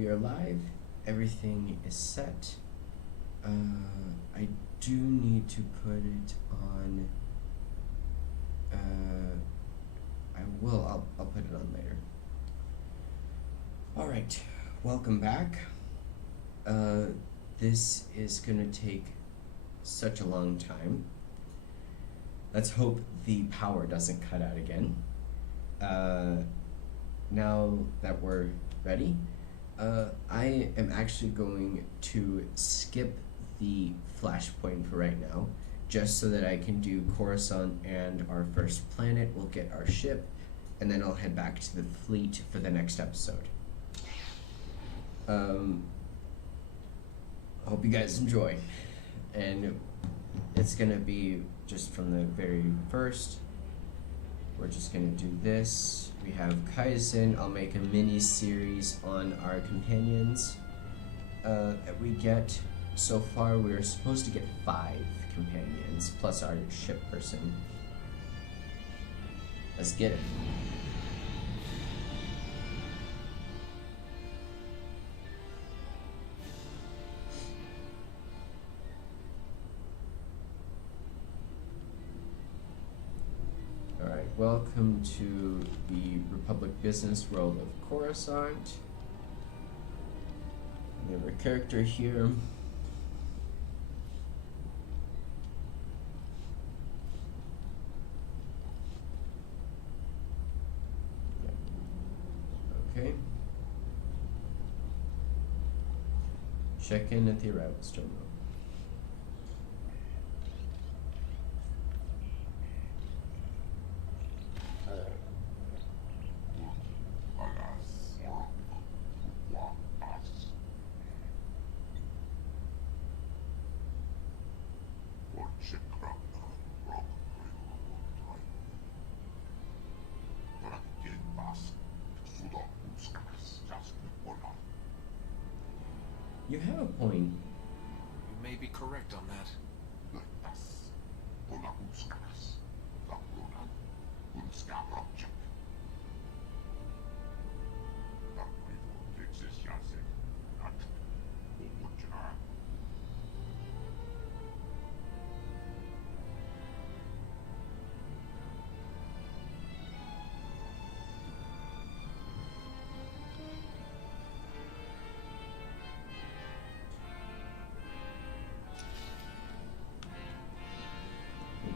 We are live. Everything is set. I do need to put it on. I'll put it on later. All right, welcome back. This is gonna take such a long time. Let's hope the power doesn't cut out again. Now that we're ready, I am actually going to skip the flashpoint for right now, just so that I can do Coruscant and our first planet. We'll get our ship, and then I'll head back to the fleet for the next episode. Hope you guys enjoy, and it's gonna be just from the very first. We're just gonna do this. We have Kaizen. I'll make a mini series on our companions that we get. So far, we're supposed to get 5 companions plus our ship person. Let's get it. Alright, welcome to the Republic Buisness world of Coruscant. We have our character here. Okay. Check in at the arrivals terminal. You have a point. You may be correct on that.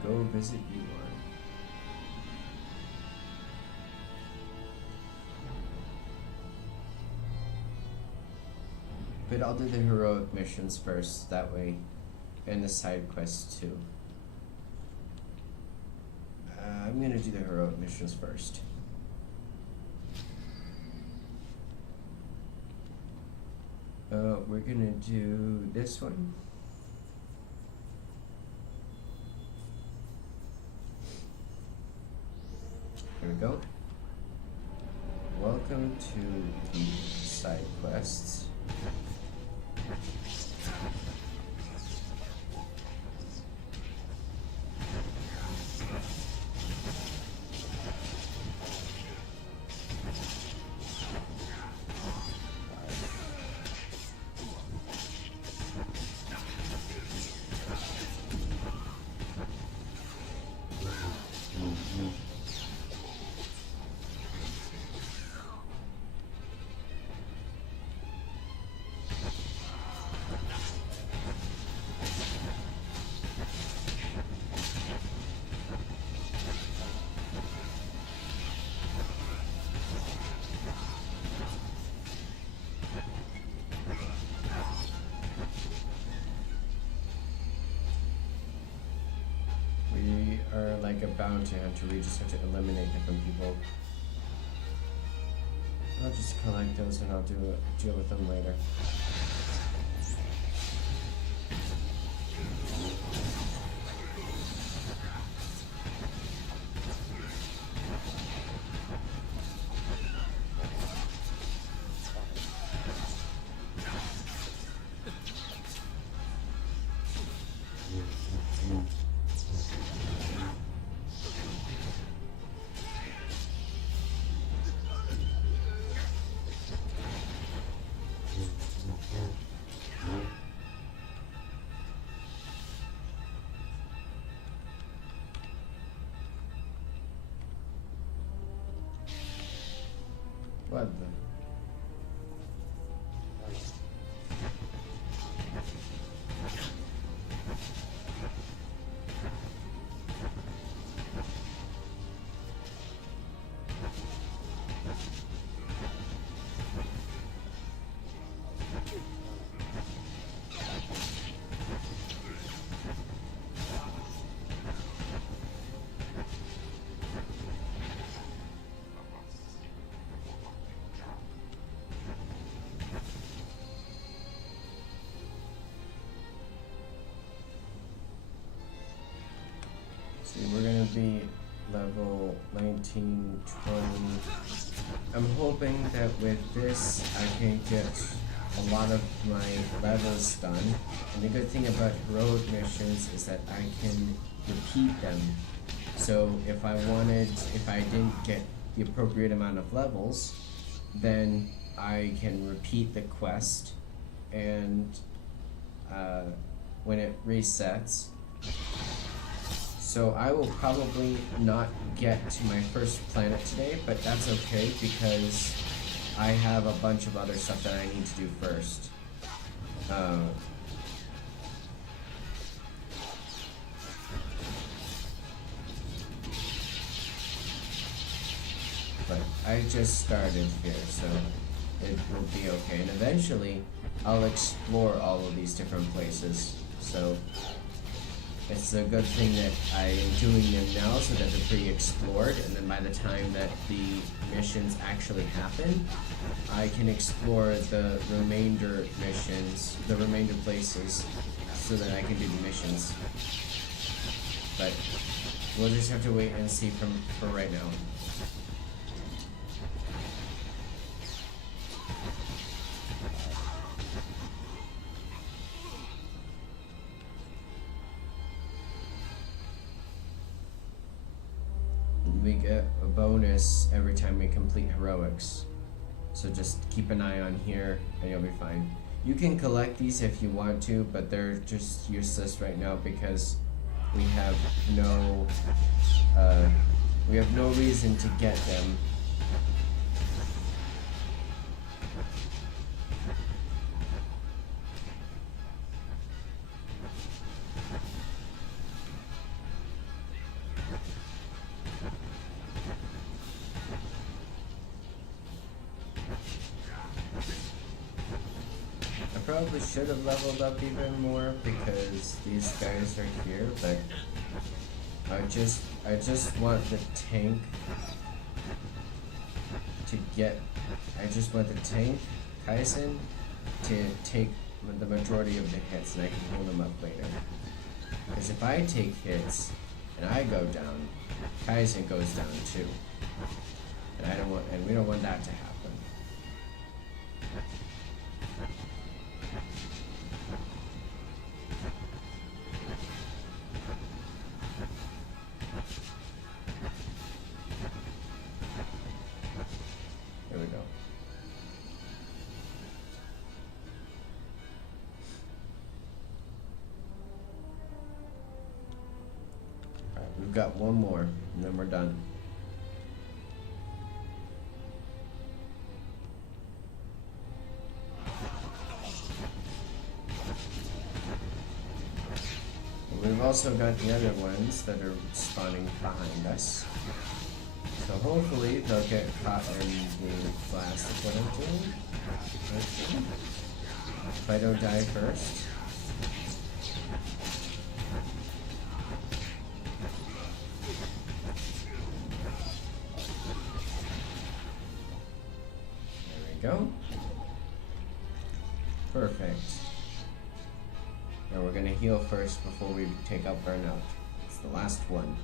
Go visit you one. But I'll do the heroic missions first, that way, and the side quests too. I'm gonna do the heroic missions first. We're gonna do this one. Here we go. Welcome to the side quests. Like a bounty hunter, we just have to eliminate different people. I'll just collect those and I'll deal with them later. be level 19, 20. I'm hoping that with this I can get a lot of my levels done. And the good thing about heroic missions is that I can repeat them. So if I didn't get the appropriate amount of levels, then I can repeat the quest, and when it resets. So I will probably not get to my first planet today, but that's okay because I have a bunch of other stuff that I need to do first. But I just started here, so it will be okay. And eventually, I'll explore all of these different places. So it's a good thing that I am doing them now so that they're pre-explored, and then by the time that the missions actually happen, I can explore the remainder missions, the remainder places, so that I can do the missions. But we'll just have to wait and see for right now. We get a bonus every time we complete heroics. So just keep an eye on here and you'll be fine. You can collect these if you want to, but they're just useless right now because we have no reason to get them. Probably should have leveled up even more because these guys are here, but I just want the tank to get. I just want the tank, Kaizen, to take the majority of the hits, and I can heal them up later. Because if I take hits and I go down, Kaizen goes down too, and we don't want that to happen. We've got one more, and then we're done. And we've also got the other ones that are spawning behind us. So hopefully they'll get caught in the blast of what I'm doing. If I don't die first. Go. Perfect. Now we're gonna heal first before we take out burnout. It's the last one.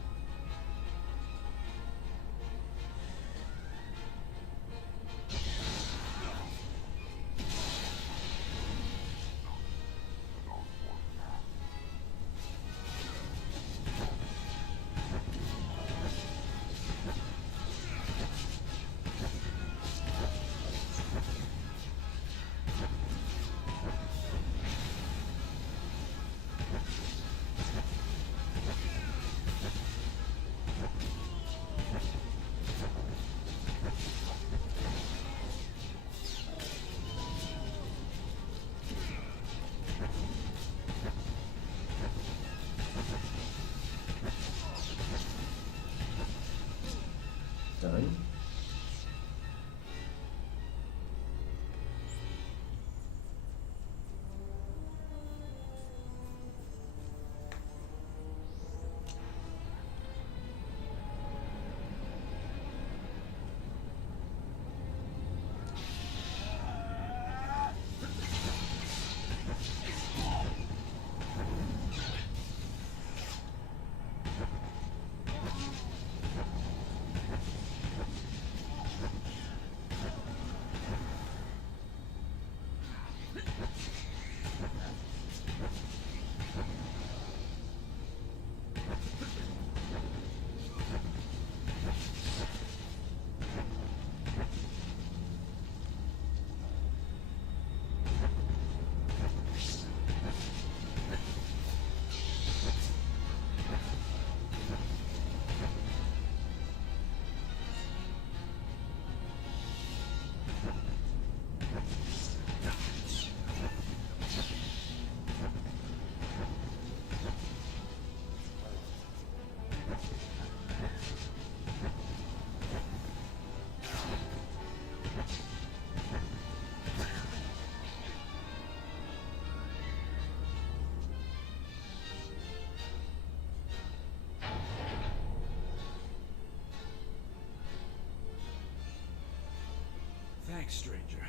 Thanks, stranger.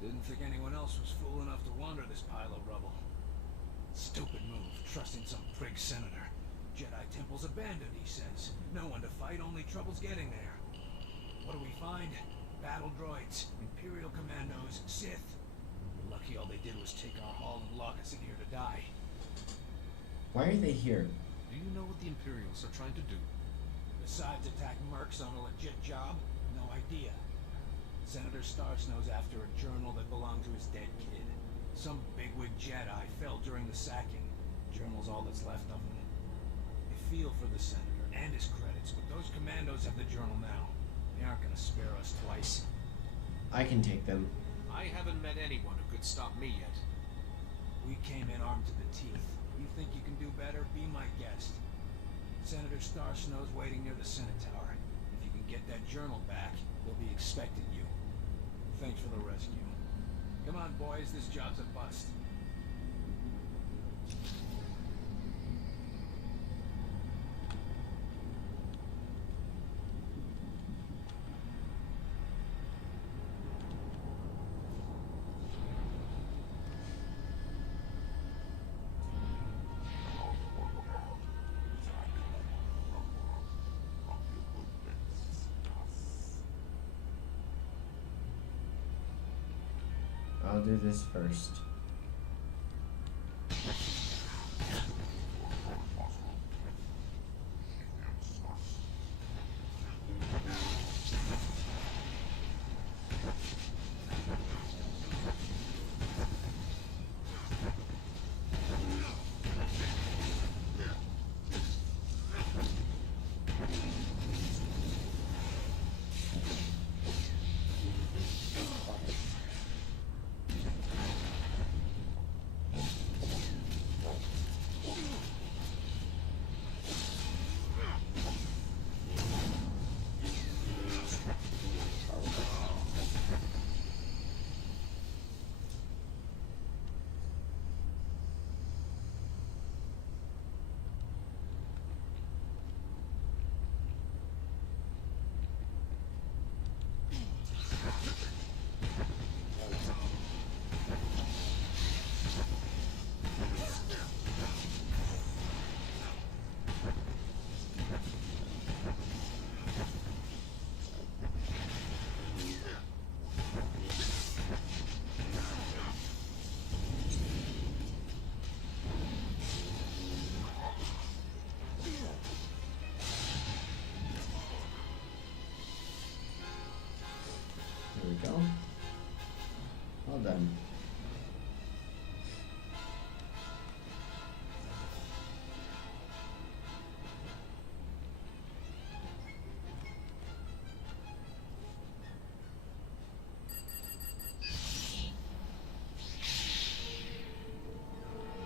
Didn't think anyone else was fool enough to wander this pile of rubble. Stupid move, trusting some prig senator. Jedi temple's abandoned, he says. No one to fight, only trouble's getting there. What do we find? Battle droids, Imperial commandos, Sith. We're lucky all they did was take our haul and lock us in here to die. Why are they here? Do you know what the Imperials are trying to do? Besides attack mercs on a legit job, no idea. Senator Starsnow's after a journal that belonged to his dead kid. Some bigwig Jedi fell during the sacking. Journal's all that's left of him. I feel for the senator and his credits, but those commandos have the journal now. They aren't gonna spare us twice. I can take them. I haven't met anyone who could stop me yet. We came in armed to the teeth. You think you can do better? Be my guest. Senator Starsnow's waiting near the Senate Tower. If you can get that journal back, they'll be expecting you. Thanks for the rescue. Come on, boys, this job's a bust. I'll do this first. Go. Well done.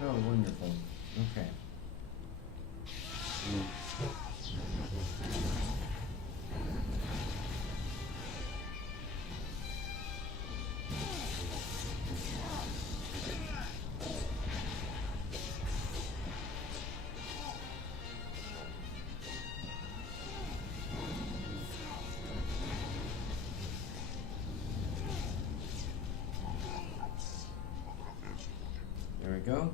Oh, wonderful. Okay. There we go.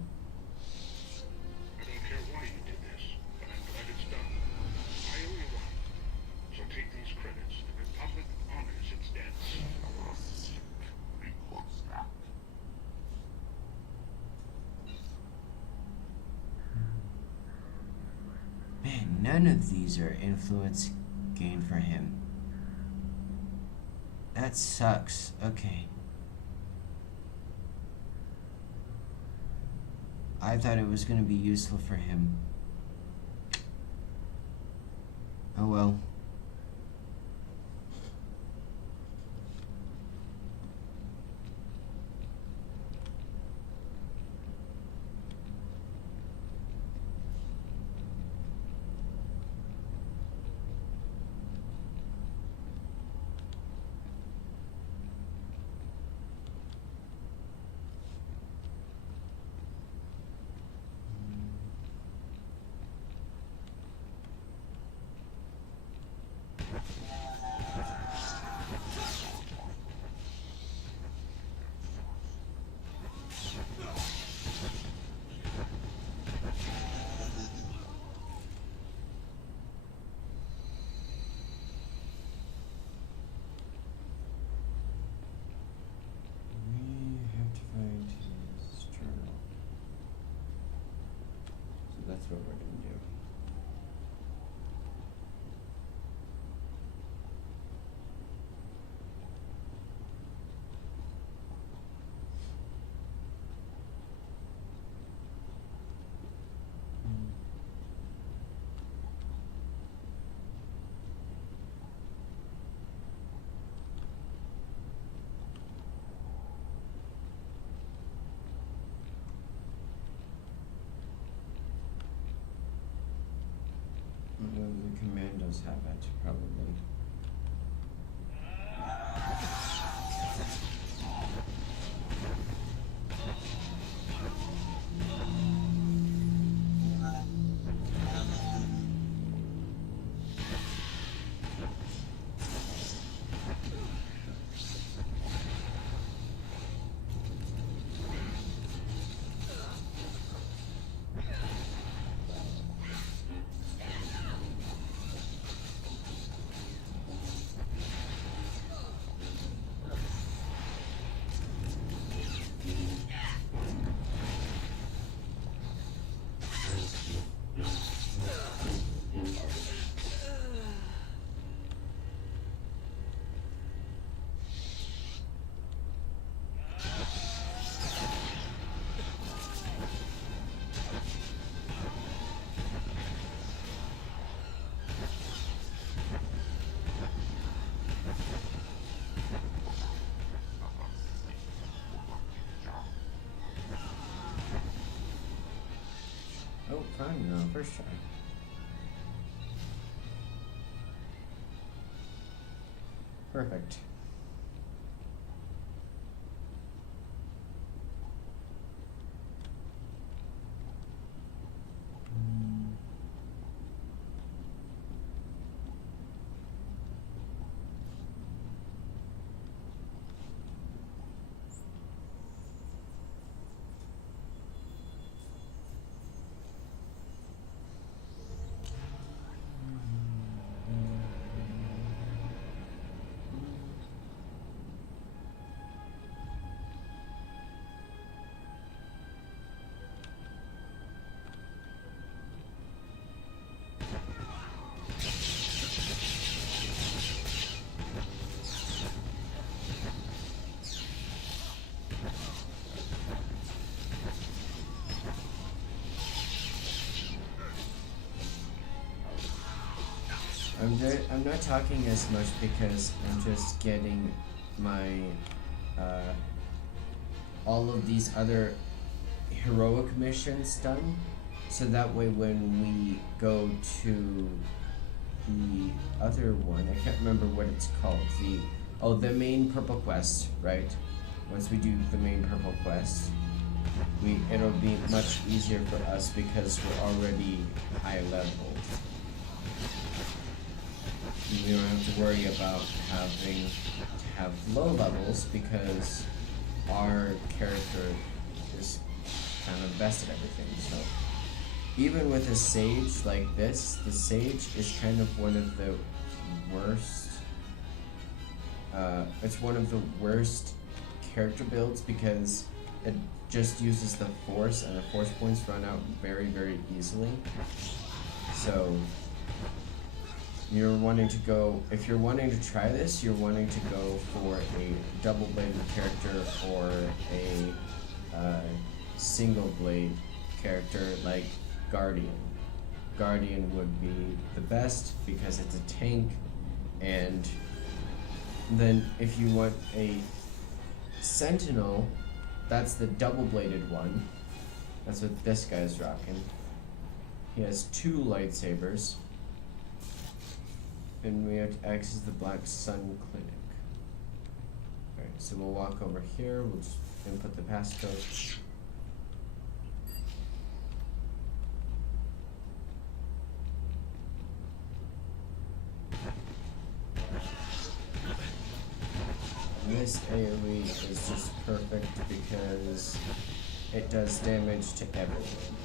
I don't care why you did this, but I'm glad it's done. I owe you one. So take these credits. The Republic honors its debts. Man, none of these are influence gained for him. That sucks. Okay. I thought it was going to be useful for him. Oh well. what we're gonna do. The commandos have it, probably. Oh, fine, no, first try. Perfect. I'm not talking as much because I'm just getting my all of these other heroic missions done, so that way when we go to the other one, I can't remember what it's called, the main purple quest, right? Once we do the main purple quest, it'll be much easier for us because we're already high leveled. We don't have to worry about having to have low levels because our character is kind of best at everything. So even with a sage like this, the sage is kind of one of the worst. It's one of the worst character builds because it just uses the force, and the force points run out very, very easily. So if you're wanting to try this, you're wanting to go for a double bladed character or a single blade character like Guardian. Guardian would be the best because it's a tank, and then if you want a Sentinel, that's the double bladed one. That's what this guy's rocking. He has 2 lightsabers. And we have to access the Black Sun Clinic. Alright, so we'll walk over here, we'll just input the passcode. This AoE is just perfect because it does damage to everything.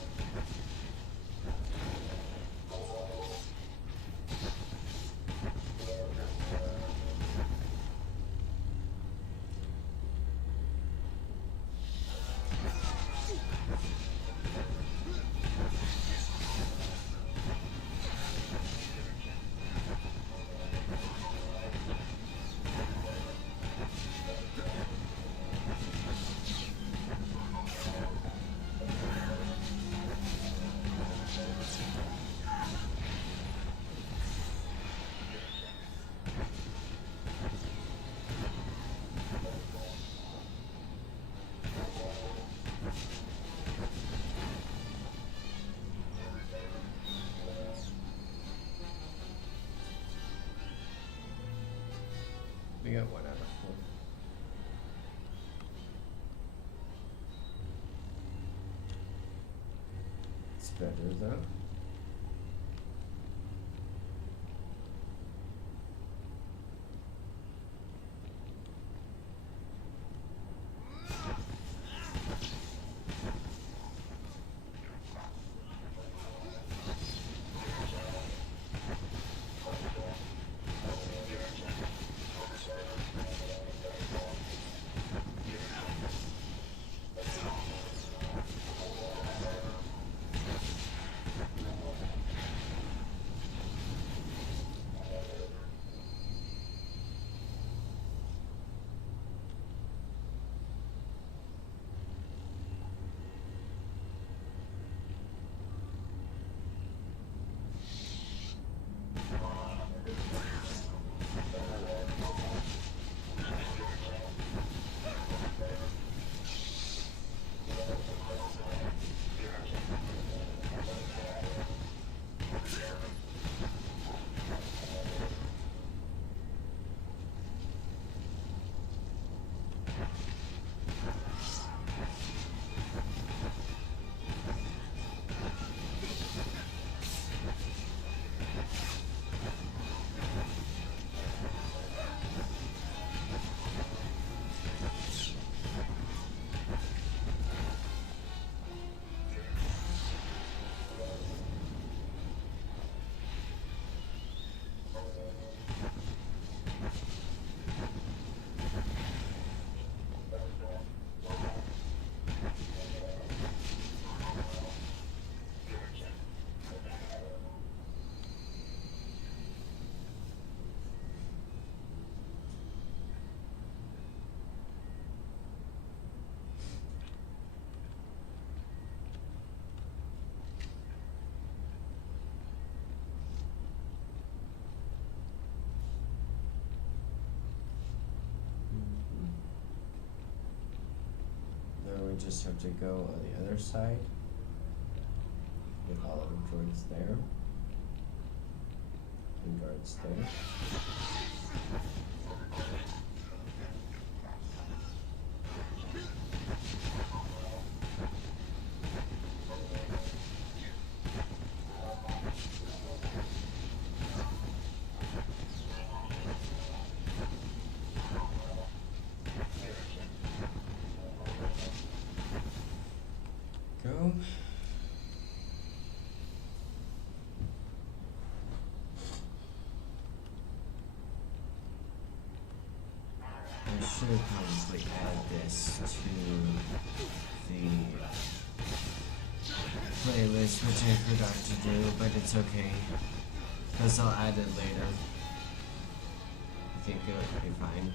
better though. We just have to go on the other side with all of the droids there and guards there. Go. I should probably add this to the playlist, which I forgot to do, but it's okay, because I'll add it later. I think it'll be fine.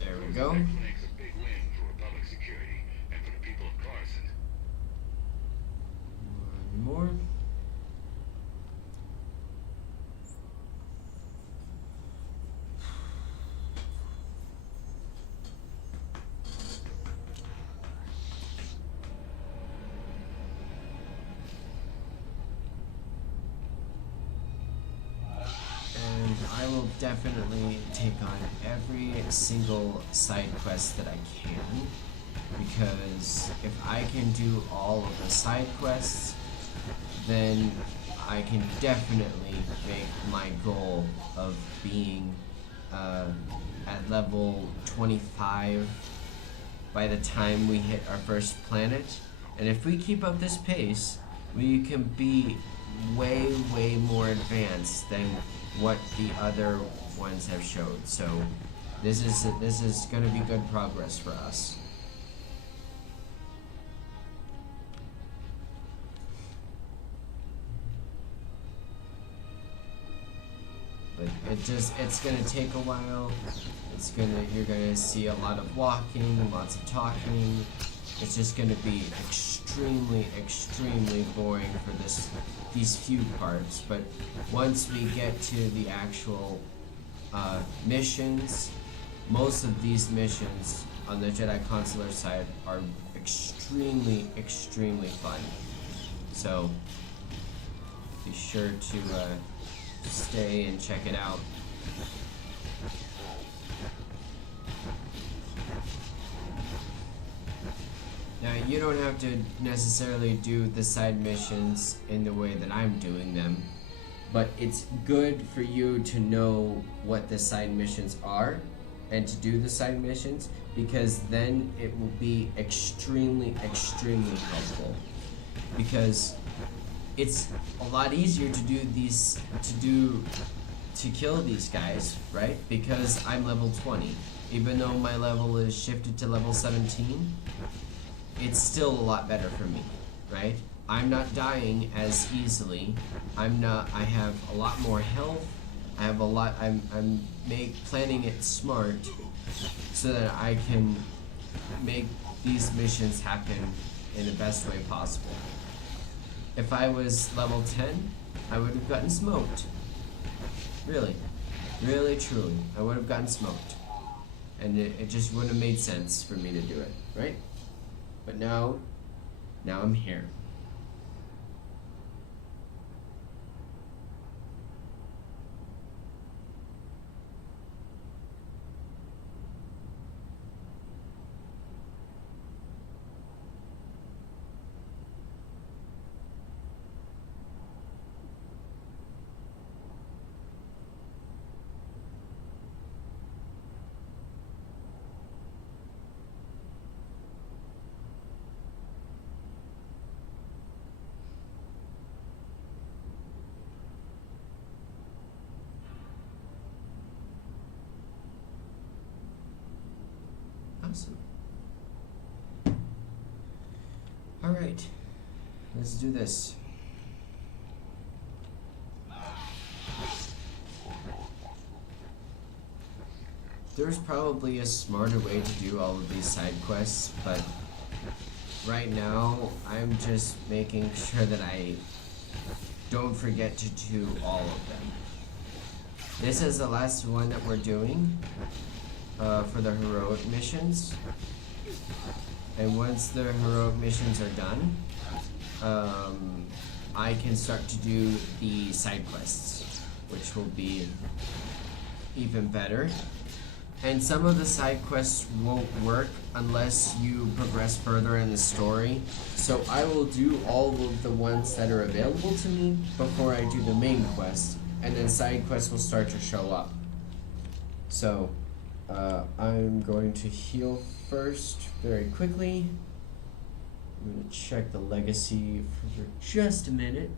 There we go. Makes a big win for Republic security and for the people of Coruscant. One more. And I will definitely take on every single side quest that I can, because if I can do all of the side quests, then I can definitely make my goal of being at level 25 by the time we hit our first planet. And if we keep up this pace, we can be way more advanced than what the other ones have showed. So this is going to be good progress for us. But it's gonna take a while. You're gonna see a lot of walking, lots of talking, it's just gonna be extremely, extremely boring for these few parts. But once we get to the actual missions, most of these missions on the Jedi Consular side are extremely, extremely fun. So be sure to stay and check it out. Now, you don't have to necessarily do the side missions in the way that I'm doing them, but it's good for you to know what the side missions are and to do the side missions, because then it will be extremely, extremely helpful. Because it's a lot easier to do these, to kill these guys, right? Because I'm level 20. Even though my level is shifted to level 17, it's still a lot better for me, right? I'm not dying as easily. I have a lot more health. I have a lot, I'm planning it smart so that I can make these missions happen in the best way possible. If I was level 10, I would have gotten smoked. Really, really, truly, I would have gotten smoked. And it just wouldn't have made sense for me to do it, right? But now I'm here. Awesome. All right, let's do this. There's probably a smarter way to do all of these side quests, but right now I'm just making sure that I don't forget to do all of them. This is the last one that we're doing for the heroic missions, and once the heroic missions are done, I can start to do the side quests, which will be even better. And some of the side quests won't work unless you progress further in the story, so I will do all of the ones that are available to me before I do the main quest, and then side quests will start to show up. So I'm going to heal first very quickly. I'm going to check the legacy for just a minute.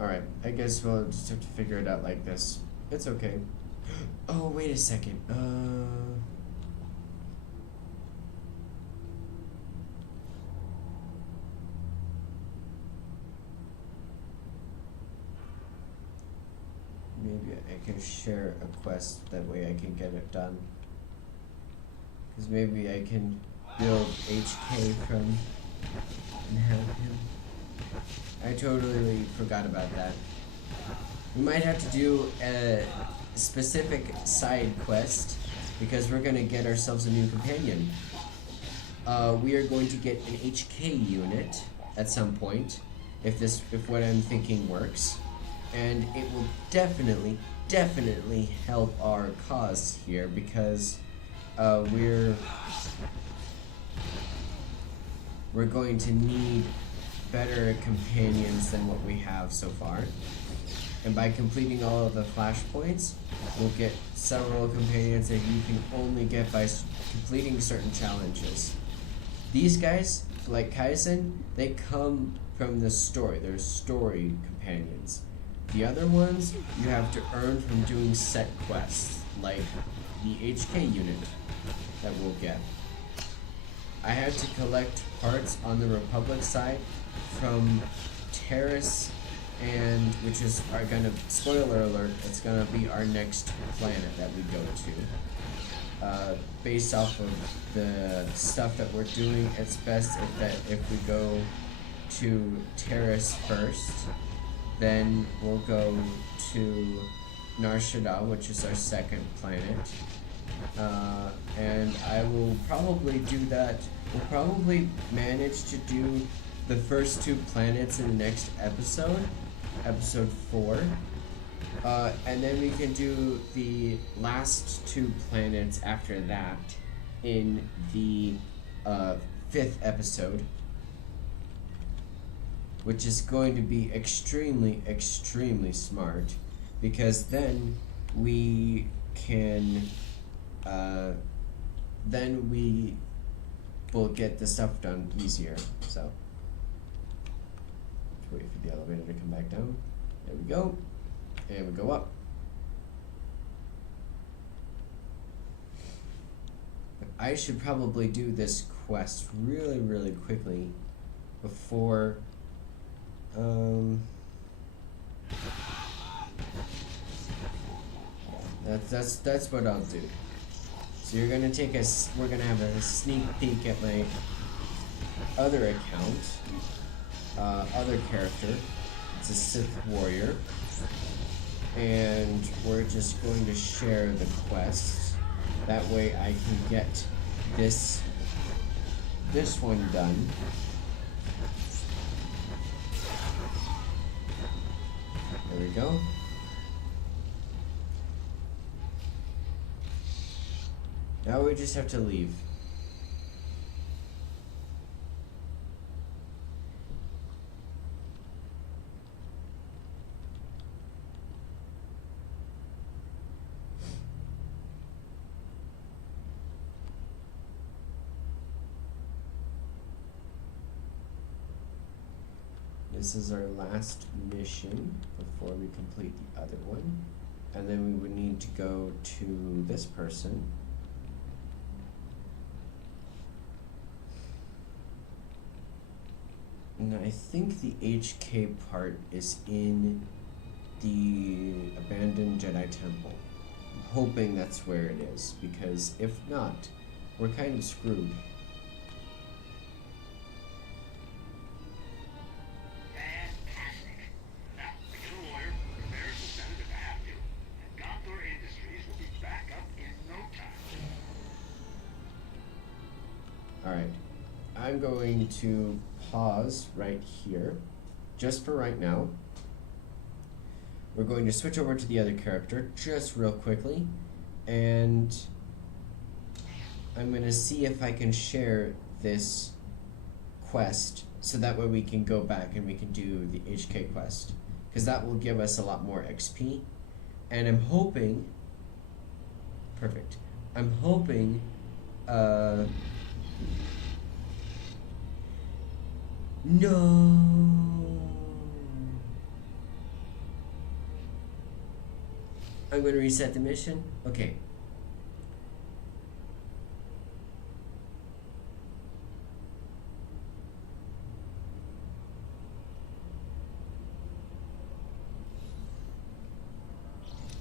Alright, I guess we'll just have to figure it out like this. It's okay. Oh, wait a second. Maybe I can share a quest, that way I can get it done. Because maybe I can build HK from and have him. I totally forgot about that. We might have to do a specific side quest because we're going to get ourselves a new companion. We are going to get an HK unit at some point, if what I'm thinking works, and it will definitely help our cause here, because we're going to need better companions than what we have so far. And by completing all of the flashpoints, we'll get several companions that you can only get by completing certain challenges. These guys like Kaizen, they come from the story. They're story companions. The other ones you have to earn from doing set quests, like the HK unit that we'll get. I had to collect parts on the Republic side from Terrace, and which is our gonna, spoiler alert, it's gonna be our next planet that we go to. Based off of the stuff that we're doing, it's best if we go to Terrace first, then we'll go to Nar Shaddaa, which is our second planet. And I will probably do that. We'll probably manage to do the first 2 planets in the next episode, episode 4. And then we can do the last 2 planets after that in the 5th episode, which is going to be extremely, extremely smart, because then we can, then we will get the stuff done easier. So, wait for the elevator to come back down. There we go. And we go up. I should probably do this quest really, really quickly before, that's what I'll do. So you're gonna take we're gonna have a sneak peek at my other account, other character. It's a Sith warrior, and we're just going to share the quest. That way I can get this one done. There we go. Now we just have to leave. This is our last mission before we complete the other one. And then we would need to go to this person. And I think the HK part is in the abandoned Jedi temple. I'm hoping that's where it is, because if not, we're kind of screwed. Alright, I'm going to pause right here, just for right now. We're going to switch over to the other character, just real quickly, and I'm going to see if I can share this quest, so that way we can go back and we can do the HK quest, because that will give us a lot more XP, and I'm hoping, perfect, I'm hoping, no. I'm going to reset the mission. Okay.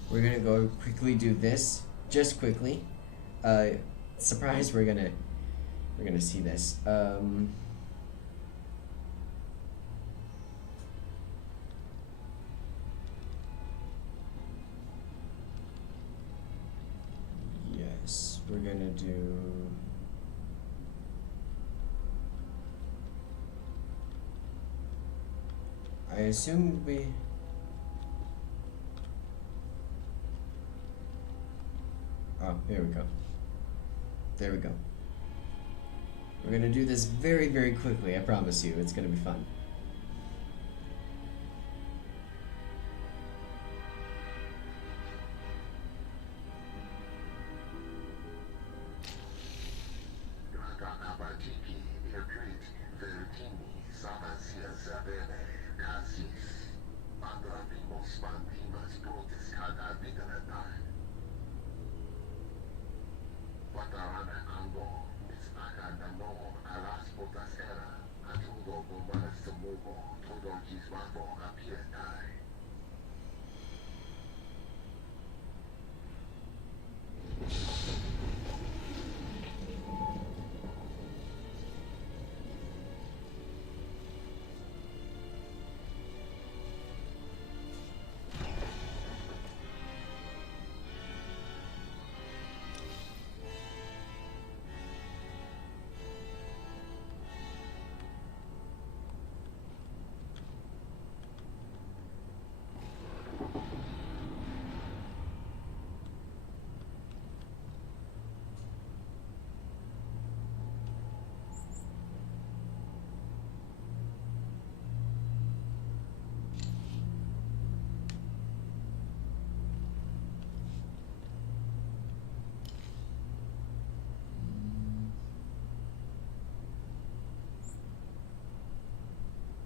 We're going to go quickly do this, just quickly. Surprise, we're going to see this. We're gonna do I assume we here we go. There we go. We're gonna do this very, very quickly, I promise you. It's gonna be fun.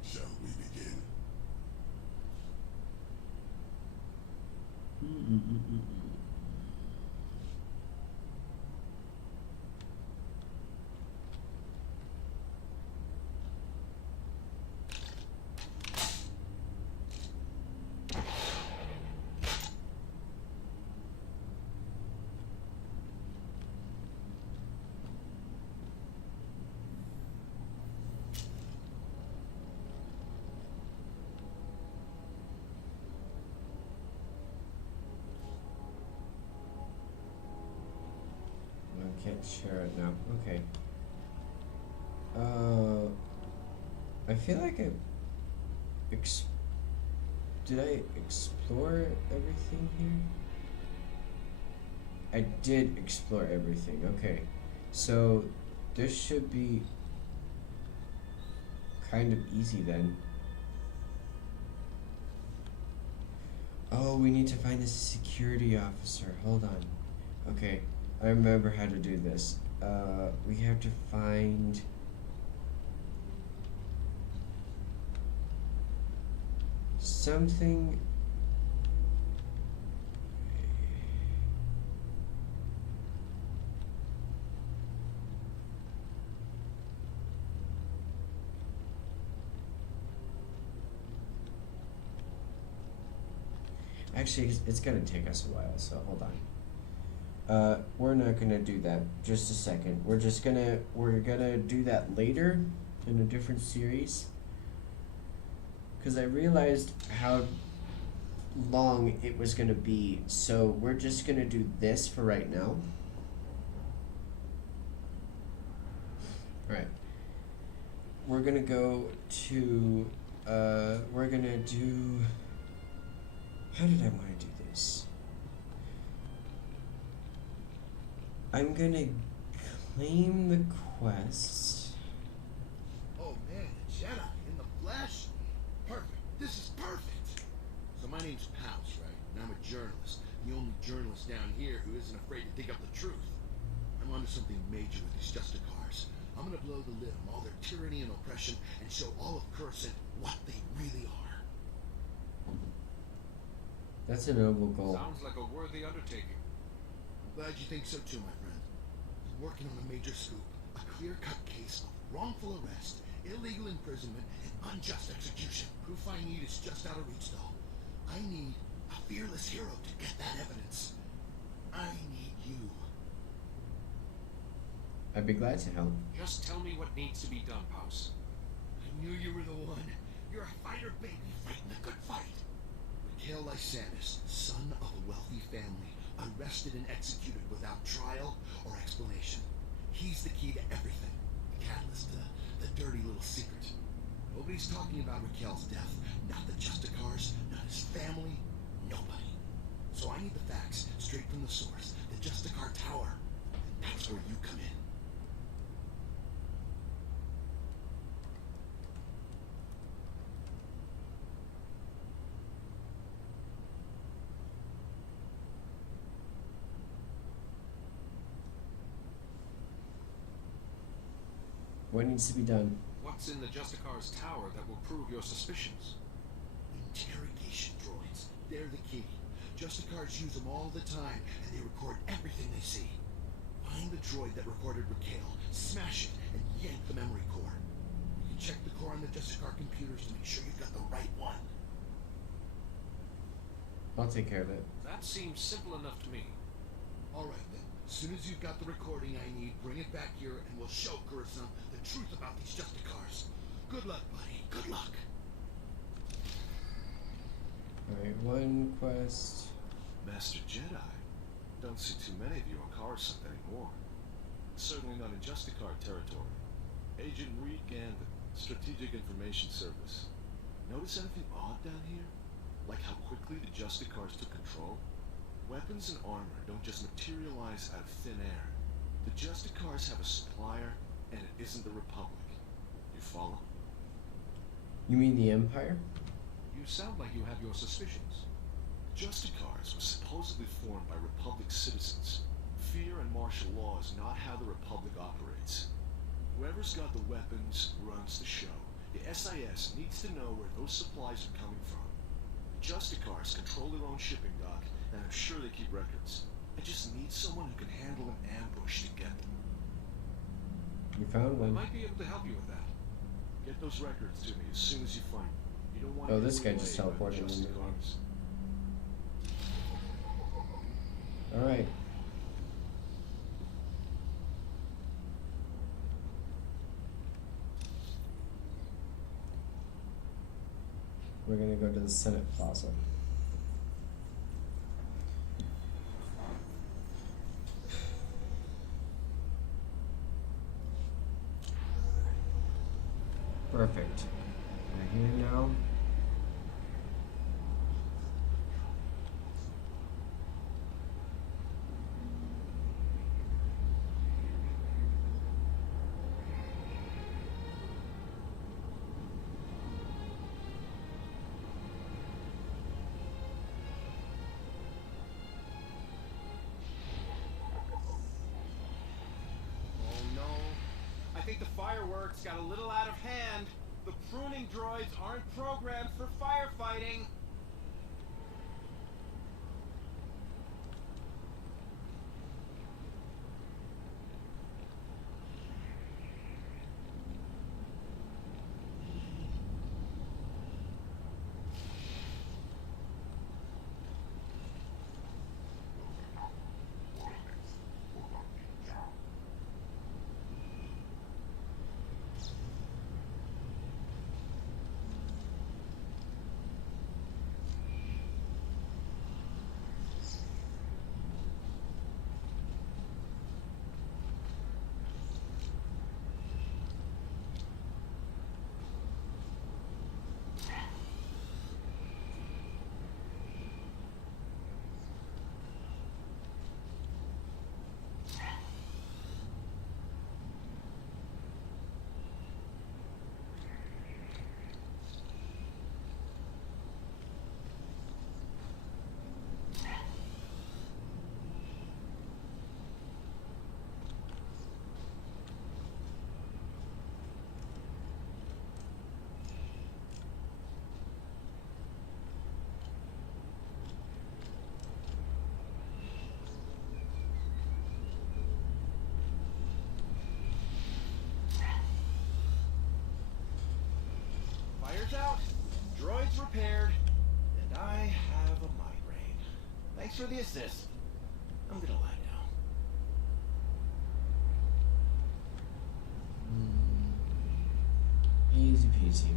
Shall we begin? I can't share it now. Okay. I feel like did I explore everything here? I did explore everything. Okay. So this should be kind of easy then. Oh, we need to find the security officer. Hold on. Okay, I remember how to do this. We have to find... something... Actually, it's gonna take us a while, so hold on. We're not gonna do that. Just a second. We're gonna do that later in a different series. Because I realized how long it was gonna be, so we're just gonna do this for right now. Alright. We're gonna go to, we're gonna do... How did I want to do this? I'm gonna claim the quest. Oh man, a Jedi in the flesh? Perfect. This is perfect. So my name's Pouse, right? And I'm a journalist. The only journalist down here who isn't afraid to dig up the truth. I'm onto something major with these Justicars. I'm gonna blow the lid on all their tyranny and oppression and show all of Coruscant what they really are. That's a noble goal. Sounds like a worthy undertaking. I'm glad you think so too, my friend. I'm working on a major scoop. A clear-cut case of wrongful arrest, illegal imprisonment, and unjust execution. Proof I need is just out of reach, though. I need a fearless hero to get that evidence. I need you. I'd be glad to help. Just tell me what needs to be done, Pouse. I knew you were the one. You're a fighter, baby, fighting a good fight. Mikhail Lysanis, son of a wealthy family, arrested and executed without trial or explanation. He's the key to everything. The catalyst, the dirty little secret. Nobody's talking about Mikhail's death. Not the Justicars, not his family, nobody. So I need the facts straight from the source, the Justicar Tower. And that's where you come in. What needs to be done? What what's in the Justicar's tower that will prove your suspicions? Interrogation droids. They're the key. Justicars use them all the time, and they record everything they see. Find the droid that recorded Raquel, smash it, and yank the memory core. You can check the core on the Justicar computers to make sure you've got the right one. I'll take care of it. That seems simple enough to me. Alright then. As soon as you've got the recording I need, bring it back here and we'll show Coruscant the truth about these Justicars. Good luck, buddy. Good luck. Alright, one quest. Master Jedi. Don't see too many of you on Coruscant anymore. Certainly not in Justicar territory. Agent Reek and Strategic Information Service. Notice anything odd down here? Like how quickly the Justicars took control? Weapons and armor don't just materialize out of thin air. The Justicars have a supplier, and it isn't the Republic. You follow? You mean the Empire? You sound like you have your suspicions. Justicars were supposedly formed by Republic citizens. Fear and martial law is not how the Republic operates. Whoever's got the weapons runs the show. The SIS needs to know where those supplies are coming from. Justicars control their own shipping dock, and I'm sure they keep records. I just need someone who can handle an ambush to get them. You found I one. might be able to help you with that. Get those records to me as soon as you find them. You don't want Oh, to this get guy just away by the teleported in. Justicars. Alright. We're gonna go to the Senate Plaza. Perfect. We're here now. I think the fireworks got a little out of hand. The pruning droids aren't programmed for firefighting. Fire's out, droids repaired, and I have a migraine. Thanks for the assist. I'm gonna lie now. Easy peasy.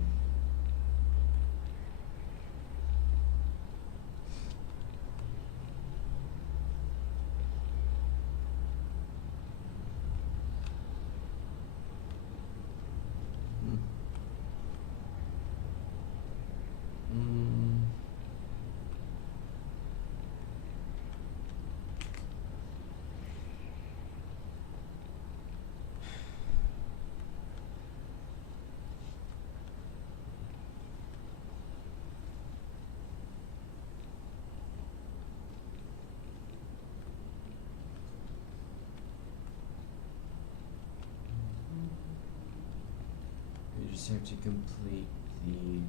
just have to complete the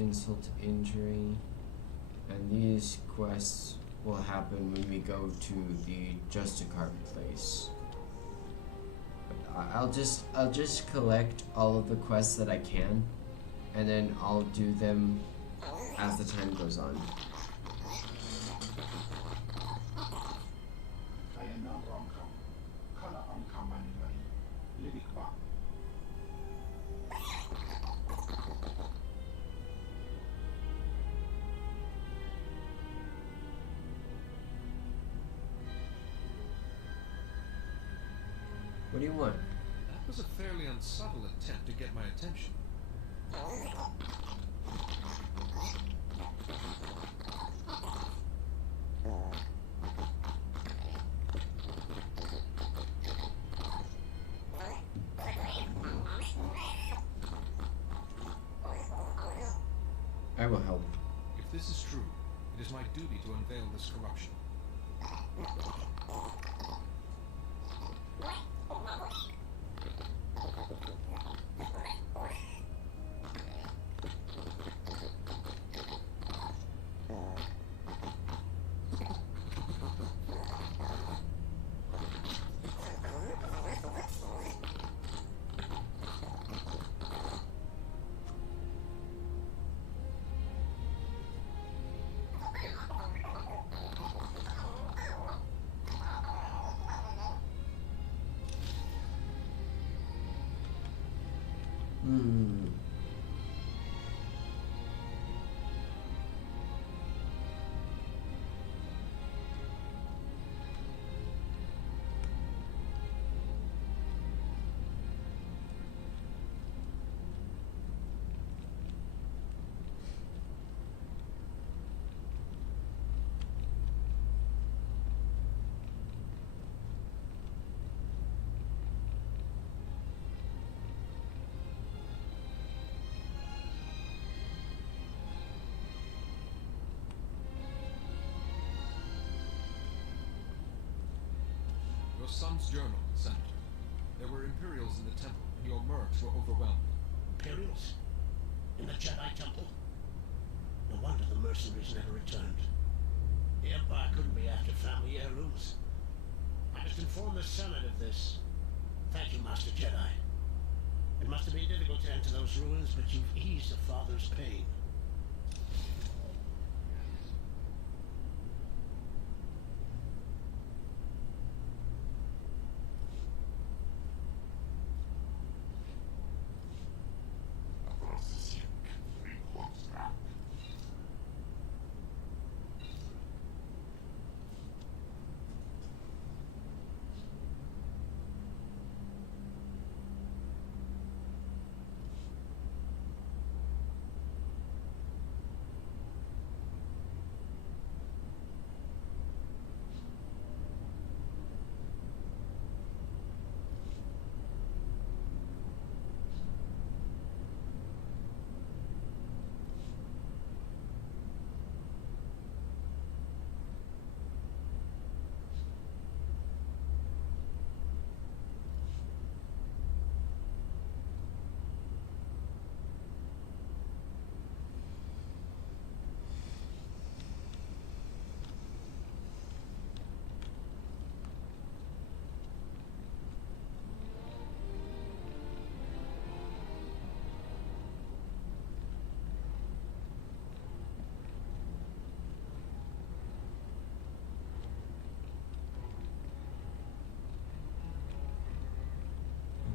insult to injury, and these quests will happen when we go to the Justicar place. But I'll just collect all of the quests that I can, and then I'll do them as the time goes on. What do you want? That was a fairly unsubtle attempt to get my attention. I will help. If this is true, it is my duty to unveil this corruption. Your son's journal, Senator. There were Imperials in the temple, and your mercs were overwhelmed. Imperials? In the Jedi temple? No wonder the mercenaries never returned. The Empire couldn't be after family heirlooms. I must inform the Senate of this. Thank you, Master Jedi. It must have been difficult to enter those ruins, but you've eased a father's pain.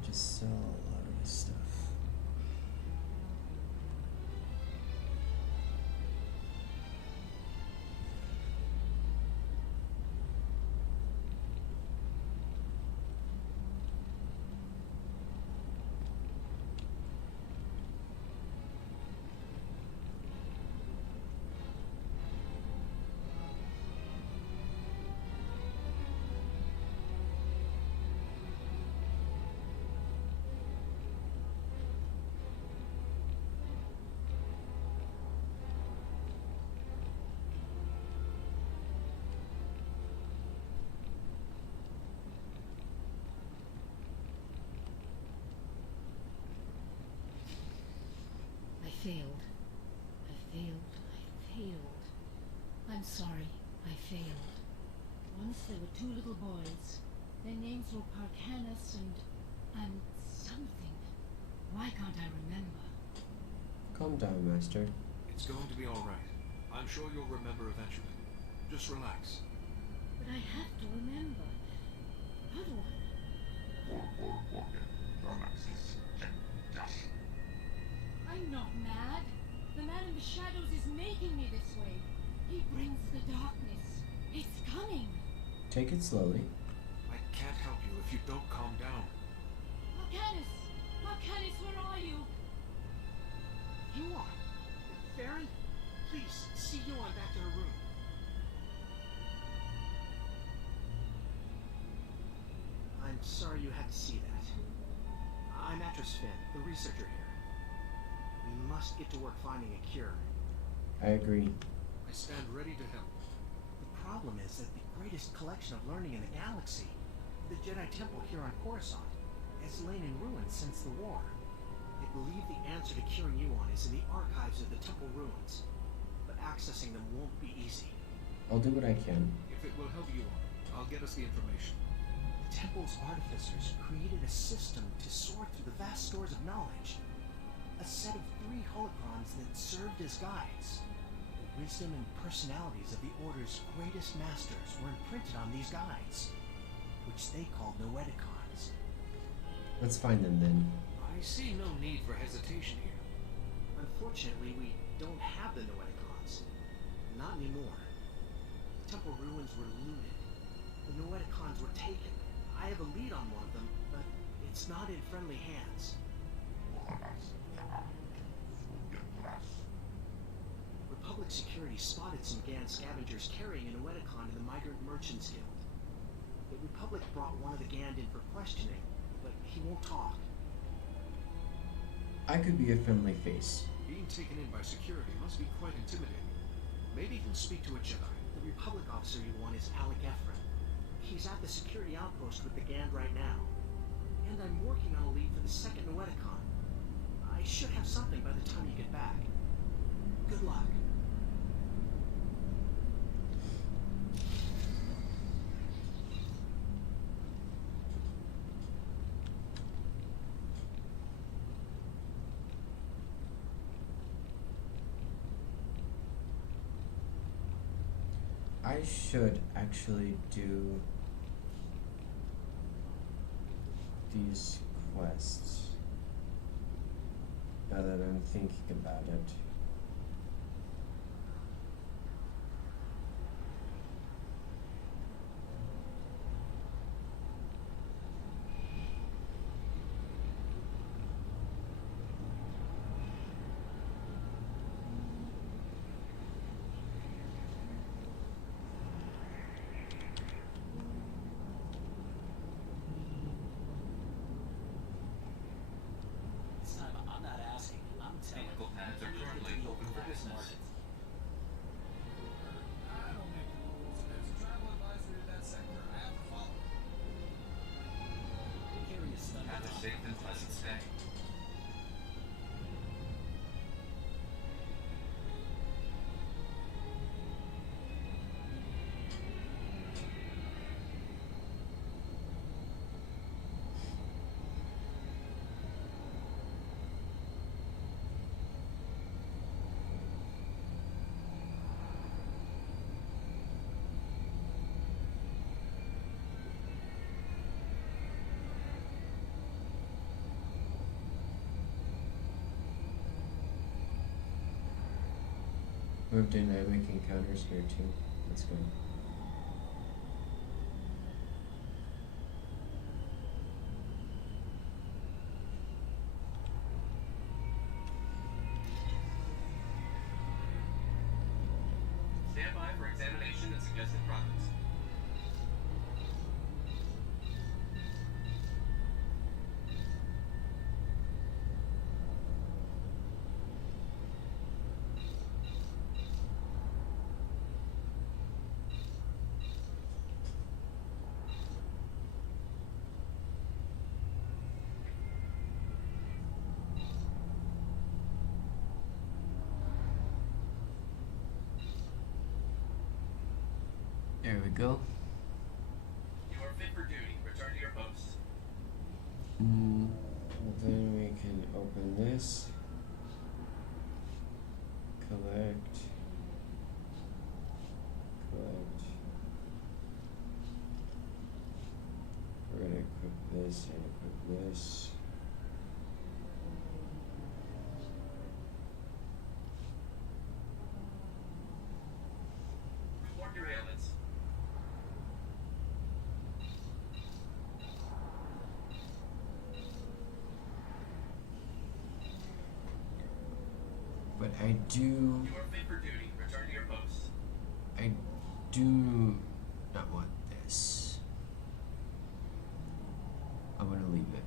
Just sell a lot of this stuff. failed. I failed. I'm sorry. I failed. Once there were two little boys. Their names were Parcanus and something. Why can't I remember? Calm down, Master. It's going to be alright. I'm sure you'll remember eventually. Just relax. But I have to remember. How do I? I'm not mad. The man in the shadows is making me this way. He brings the darkness. It's coming. Take it slowly. I can't help you if you don't calm down. Marcanus! Marcanus, where are you? Yuan! Farron? Please, see Yuan back to her room. I'm sorry you had to see that. I'm Atris Finn, the researcher here. We must get to work finding a cure. I agree. I stand ready to help. The problem is that the greatest collection of learning in the galaxy, the Jedi Temple here on Coruscant, has lain in ruins since the war. They believe the answer to curing Yuan is in the archives of the temple ruins, but accessing them won't be easy. I'll do what I can. If it will help you, I'll get us the information. The temple's artificers created a system to sort through the vast stores of knowledge. A set of 3 holocrons that served as guides. The wisdom and personalities of the Order's greatest masters were imprinted on these guides, which they called Noeticons. Let's find them then. I see no need for hesitation here. Unfortunately, we don't have the Noeticons. Not anymore. The temple ruins were looted. The Noeticons were taken. I have a lead on one of them, but it's not in friendly hands. Republic security spotted some GAN scavengers carrying a Noeticon in the Migrant Merchants Guild. The Republic brought one of the GAN in for questioning, but he won't talk. I could be a friendly face. Being taken in by security must be quite intimidating. Maybe he'll speak to a Jedi. The Republic officer you want is Alec Efron. He's at the security outpost with the GAN right now. And I'm working on a lead for the second Noeticon. I should have something by the time you get back. Good luck. I should actually do these quests now that I'm thinking about it. Technical pads are currently open for business. I don't make the rules. There's a travel advisory to that sector. I have to follow. Have a safe and pleasant stay. We have dynamic encounters here too. Let's go. Stand by for examination and suggested progress. There we go. You are fit for duty. Return to your post. Then we can open this. Collect. We're gonna equip this and equip this. Report your ailments. But I do. You are fit for duty. Return to your post. I do not want this. I'm gonna leave it.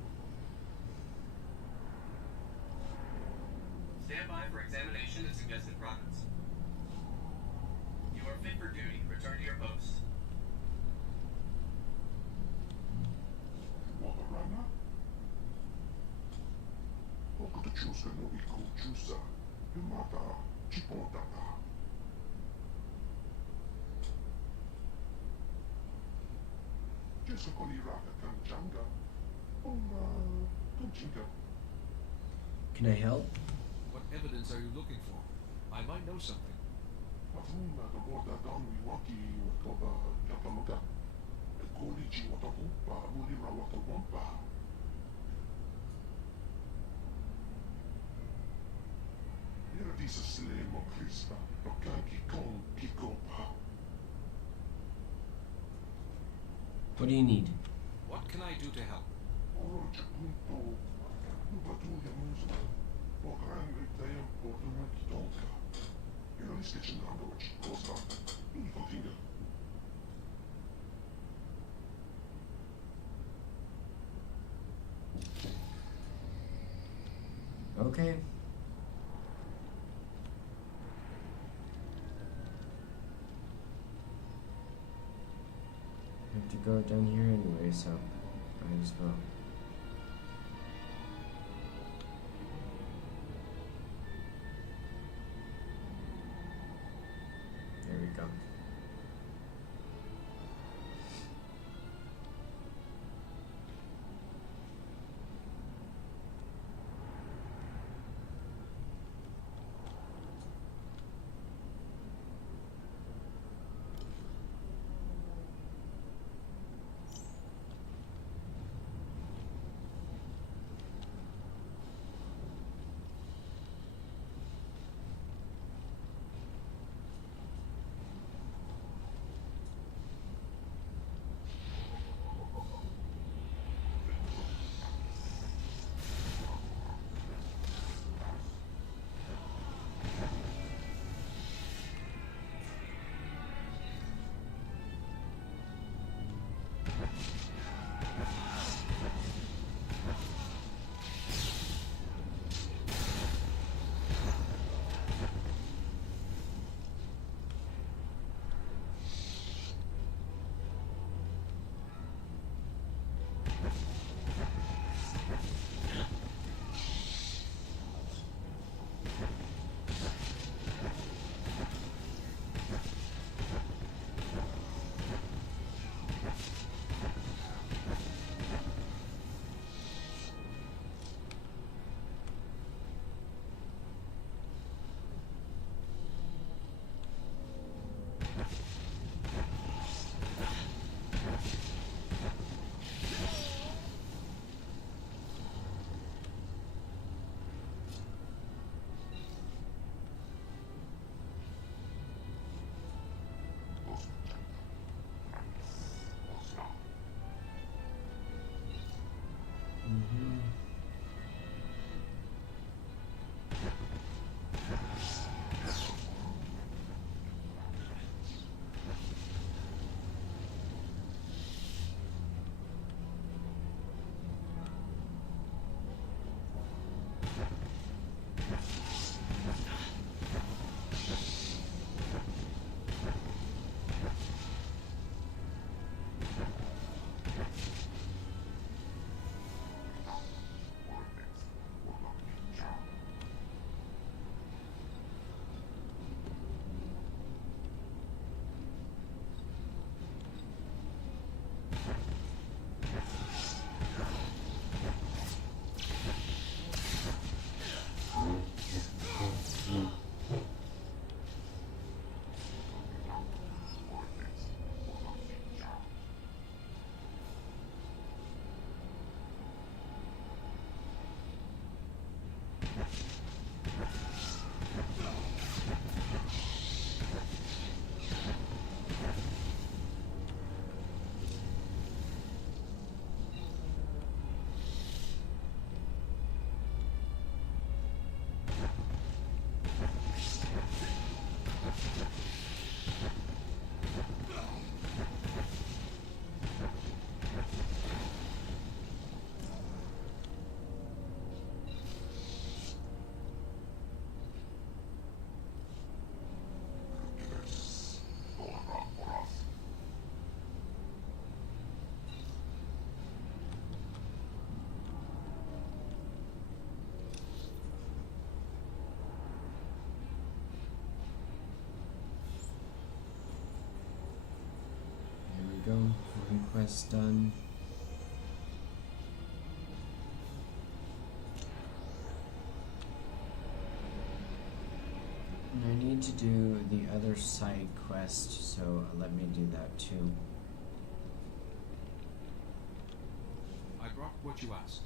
Stand by for examination and suggested products. You are fit for duty. Return to your post. Wakarana? Okutachuska no Iko Chusa. Yamata Chipotaka. Jessica Raka Kanjanga. Kunchinga. Can I help? What evidence are you looking for? I might know something. Mafuna Gaboda Ganwi Waki Watoba Yakamuka. Ekolichi Watakumpa, Mulira Watawampa. Iradisa Slemo Krista, Rokanki Kon Kikopa. What do you need? What can I do to help? Oroja Punto, Nubatuya Musa, Wakaranga Tempo, Lumaki Tonka. Iraliska Chinando, Kosa, Nikotinga. Okay. I have to go down here anyway, so might as well. There we go. go. One quest done. And I need to do the other side quest, so let me do that too. I brought what you asked.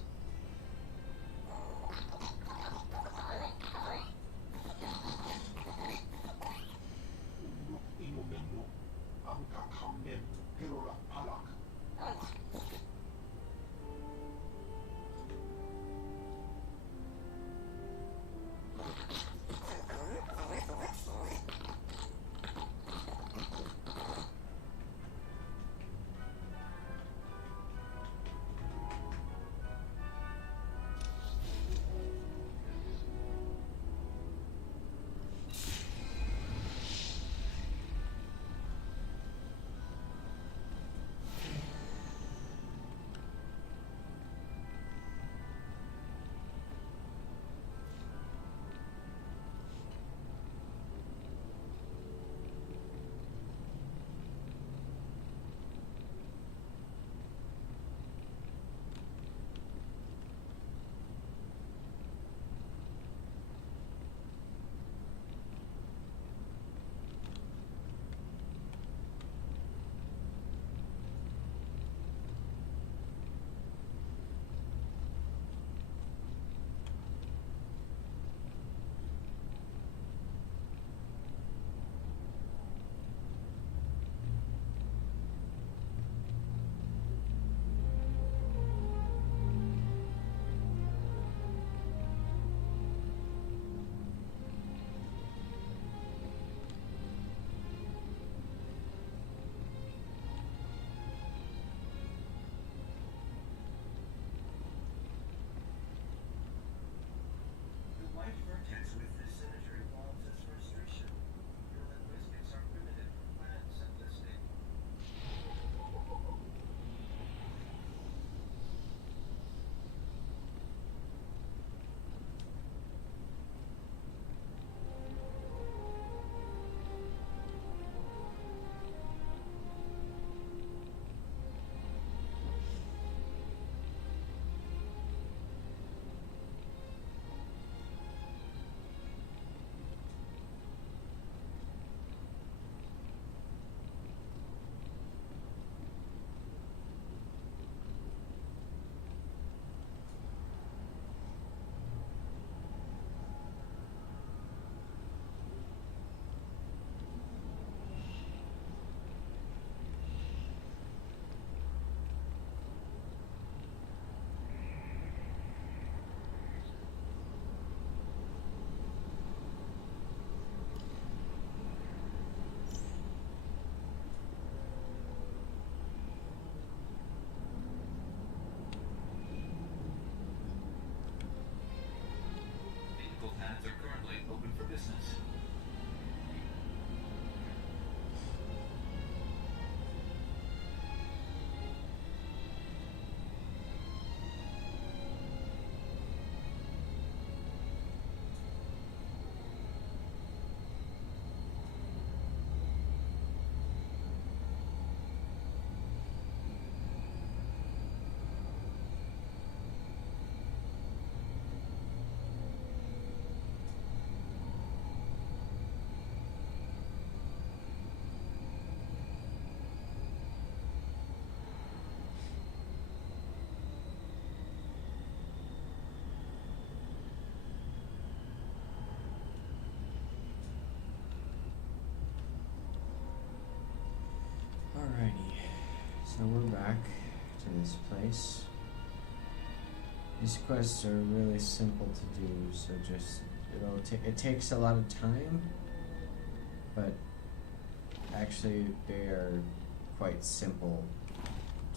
The white vertex with this signature involves as frustration. Your linguistics are primitive and simplistic. Vehicle paths are currently open for business. Alrighty, so we're back to this place. These quests are really simple to do, so just it takes a lot of time, but actually they are quite simple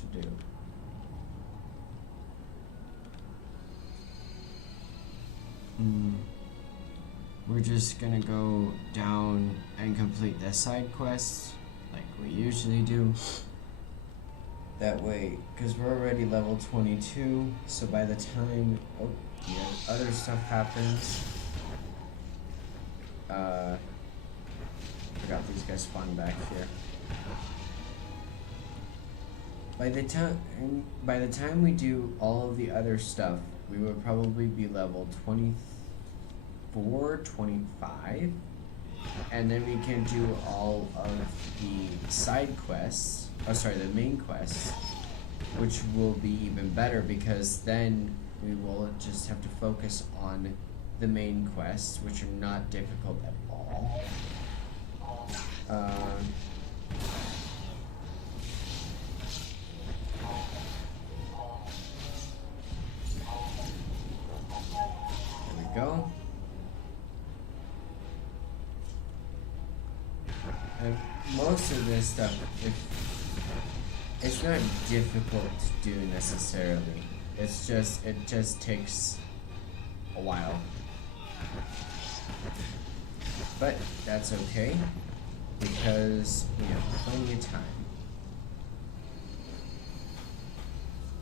to do. We're just gonna go down and complete the side quests like we usually do. That way, because we're already level 22, so by the time the other stuff happens, forgot these guys spawned back here. By the time we do all of the other stuff, we would probably be level 24, 25, and then we can do all of the side quests. Oh, sorry, the main quests, which will be even better because then we will just have to focus on the main quests, which are not difficult at all. There we go. And most of this stuff, it's not difficult to do necessarily. It just takes a while. But that's okay, because we have plenty of time.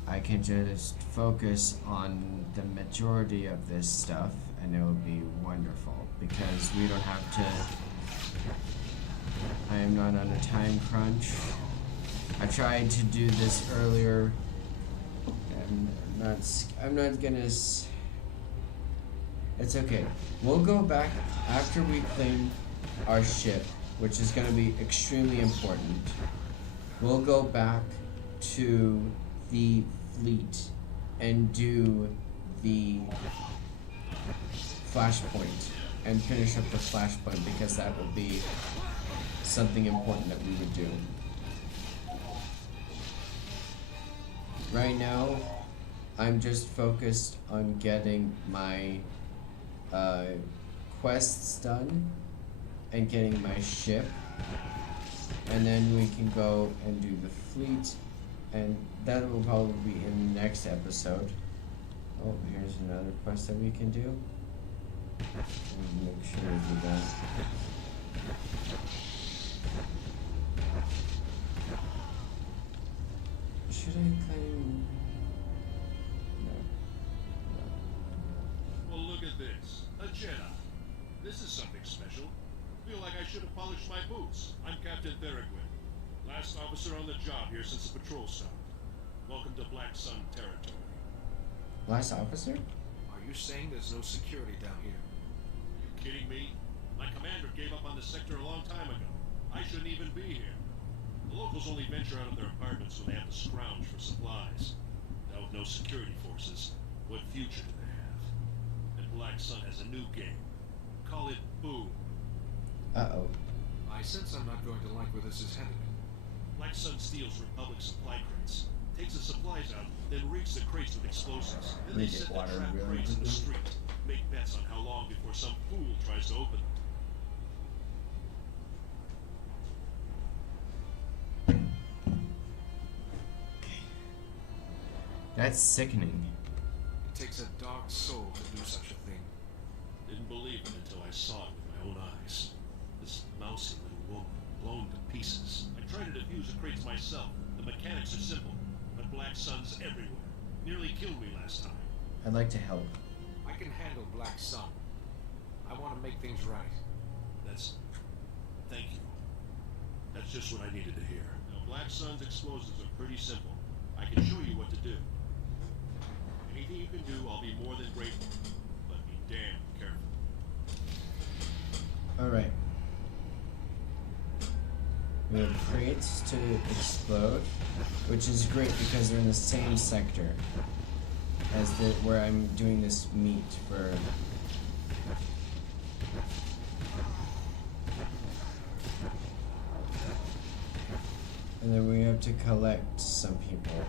I can just focus on the majority of this stuff and it will be wonderful, because we don't have to... I am not on a time crunch. I tried to do this earlier, and I'm not gonna... It's okay. We'll go back after we claim our ship, which is going to be extremely important. We'll go back to the fleet and do the flashpoint and finish up the flashpoint, because that would be something important that we would do. Right now, I'm just focused on getting my quests done and getting my ship, and then we can go and do the fleet, and that will probably be in the next episode. Oh, here's another quest that we can do. Make sure we do that. Should I claim? Well, look at this. A Jedi. This is something special. Feel like I should have polished my boots. I'm Captain Theraquin. Last officer on the job here since the patrol stopped. Welcome to Black Sun territory. Last officer? Are you saying there's no security down here? You kidding me? My commander gave up on the sector a long time ago. I shouldn't even be here. The locals only venture out of their apartments when they have to scrounge for supplies. Now with no security forces, what future do they have? And Black Sun has a new game. Call it Boom. Uh-oh. I sense I'm not going to like where this is headed. Black Sun steals Republic supply crates, takes the supplies out, then rigs the crates with explosives. Then they set the trap crates in the street. Make bets on how long before some fool tries to open them. That's sickening. It takes a dark soul to do such a thing. Didn't believe it until I saw it with my own eyes. This mousy little woman, blown to pieces. I tried to defuse the crates myself. The mechanics are simple, but Black Sun's everywhere. Nearly killed me last time. I'd like to help. I can handle Black Sun. I want to make things right. Thank you. That's just what I needed to hear. Now, Black Sun's explosives are pretty simple. I can show you what to do. Anything you can do, I'll be more than grateful. But be damn careful. Alright. We have crates to explode, which is great because they're in the same sector as where I'm doing this meet for. And then we have to collect some people.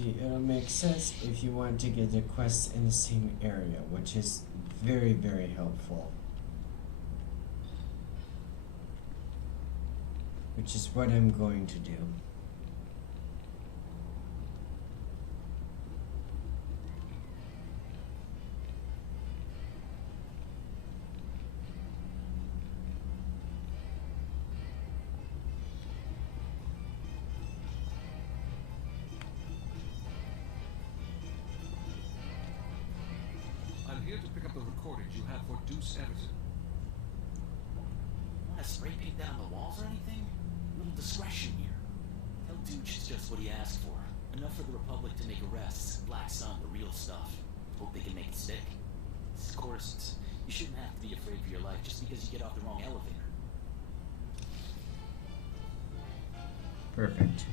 See, it'll make sense if you want to get the quests in the same area, which is very, very helpful. Which is what I'm going to do. I'm here to pick up the recordings you have for Deuce Everton. Want to spray paint that on the walls or anything? A little discretion here. Tell Dooch it's just what he asked for. Enough for the Republic to make arrests. Black Sun, the real stuff. Hope they can make it stick. This is Coruscant. You shouldn't have to be afraid for your life just because you get off the wrong elevator. Perfect.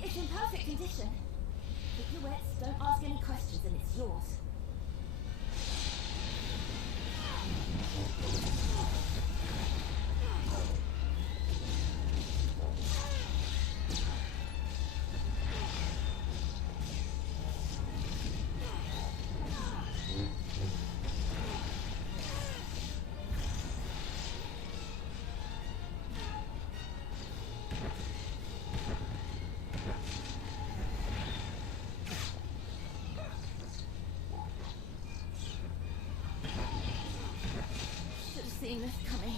It's in perfect condition. The duets don't ask any questions and it's yours. Seeing this coming.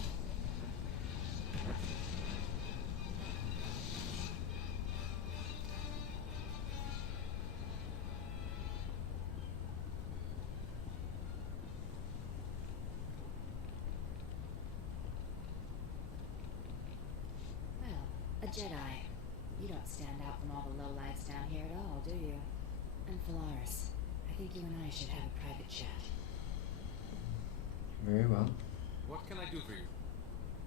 Well, a Jedi. You don't stand out from all the lowlights down here at all, do you? And Phalaris, I think you and I should have a private chat. Very well. What can I do for you?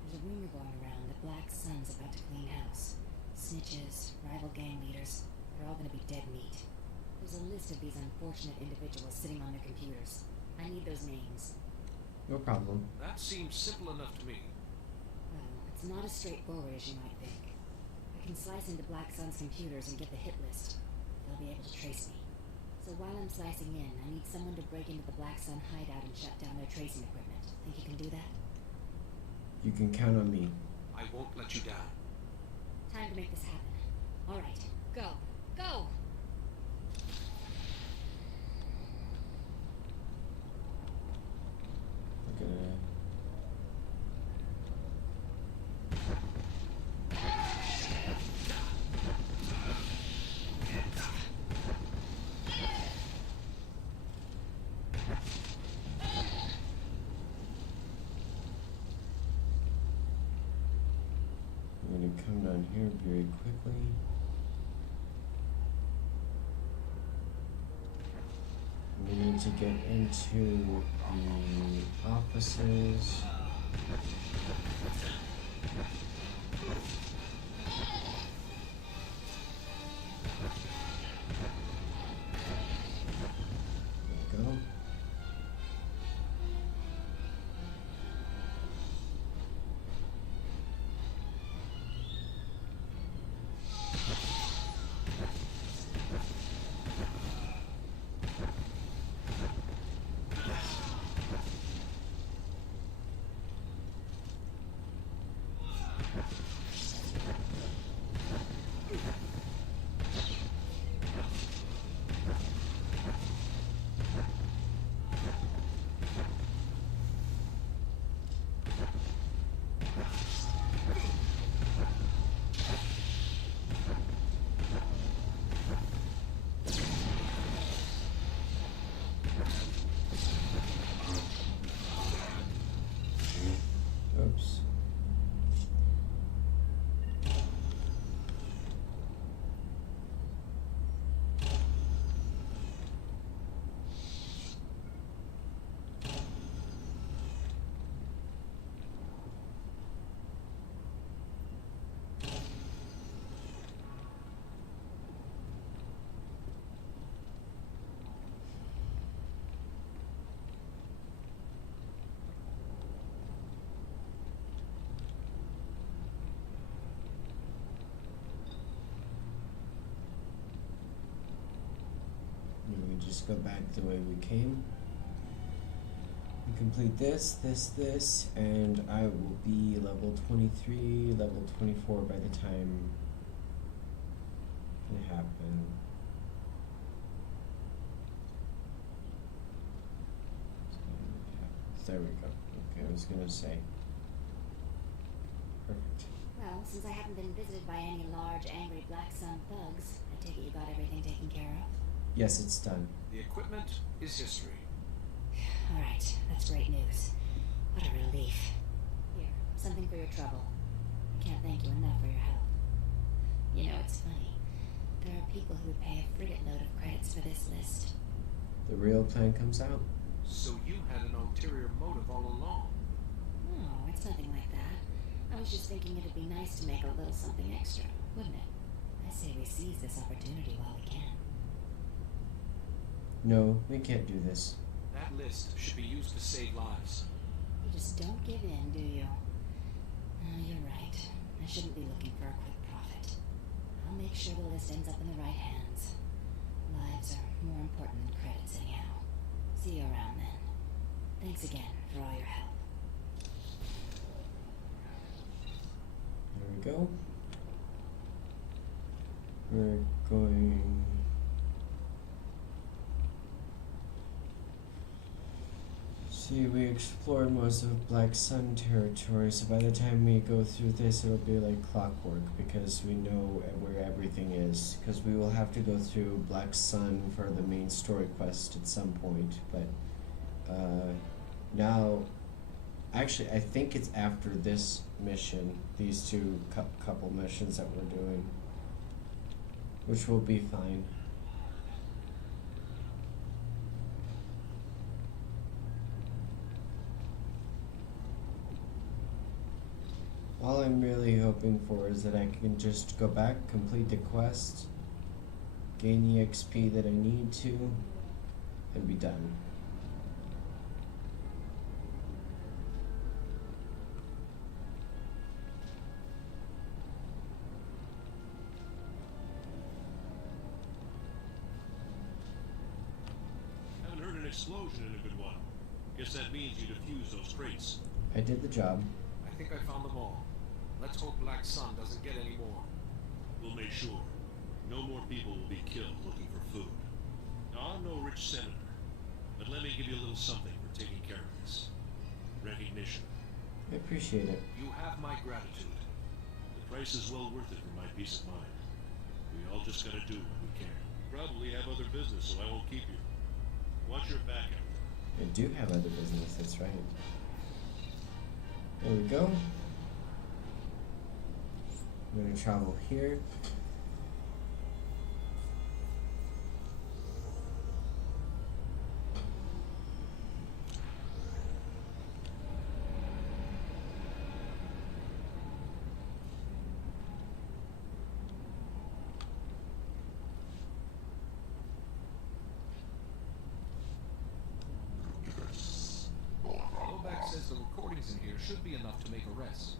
There's a rumor going around that Black Sun's about to clean house. Snitches, rival gang leaders, they're all gonna be dead meat. There's a list of these unfortunate individuals sitting on their computers. I need those names. No problem. That seems simple enough to me. Well, it's not as straightforward as you might think. I can slice into Black Sun's computers and get the hit list. they'll be able to trace me. So while I'm slicing in, I need someone to break into the Black Sun hideout and shut down their tracing equipment. Think you can do that? You can count on me. I won't let you down. Time to make this happen. Alright, go. Go! We're gonna... I'm gonna come down here very quickly. We need to get into the offices. There we go. Oops. We just go back the way we came. We complete this, and I will be level 23, level 24 by the time it happens. There we go. Okay, I was gonna say. Perfect. Well, since I haven't been visited by any large, angry Black Sun thugs, I take it you got everything taken care of? Yes, it's done. The equipment is history. Alright, that's great news. What a relief. Here, something for your trouble. I can't thank you enough for your help. You know, it's funny. There are people who would pay a frigate load of credits for this list. The real plan comes out. So you had an ulterior motive all along. No, it's nothing like that. I was just thinking it'd be nice to make a little something extra, wouldn't it? I say we seize this opportunity while we can. No, we can't do this. That list should be used to save lives. You just don't give in, do you? Oh, you're right. I shouldn't be looking for a quick profit. I'll make sure the list ends up in the right hands. Lives are more important than credits anyhow. See you around then. Thanks again for all your help. There we go. We're going... See, we explored most of Black Sun territory, so by the time we go through this, it'll be like clockwork, because we know where everything is. Because we will have to go through Black Sun for the main story quest at some point, but now, actually, I think it's after this mission, these two couple missions that we're doing, which will be fine. All I'm really hoping for is that I can just go back, complete the quest, gain the XP that I need to, and be done. explosion in a good while. Guess that means you defused those crates. I did the job. I think I found them all. Let's hope Black Sun doesn't get any more. We'll make sure. No more people will be killed looking for food. Now, I'm no rich senator, but let me give you a little something for taking care of this. Recognition. I appreciate it. You have my gratitude. The price is well worth it for my peace of mind. We all just gotta do what we can. Probably have other business, so I won't keep you. Watch your back out there. I do have other business, that's right. There we go. I'm gonna travel here. Lobak says the recordings in here should be enough to make arrests.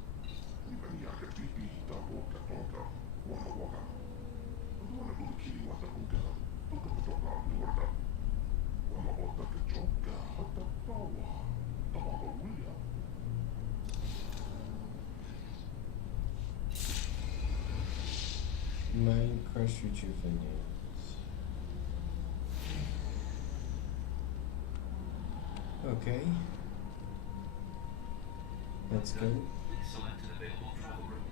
Mind crush rejuvenates. Okay. That's good. Please select an available travel route.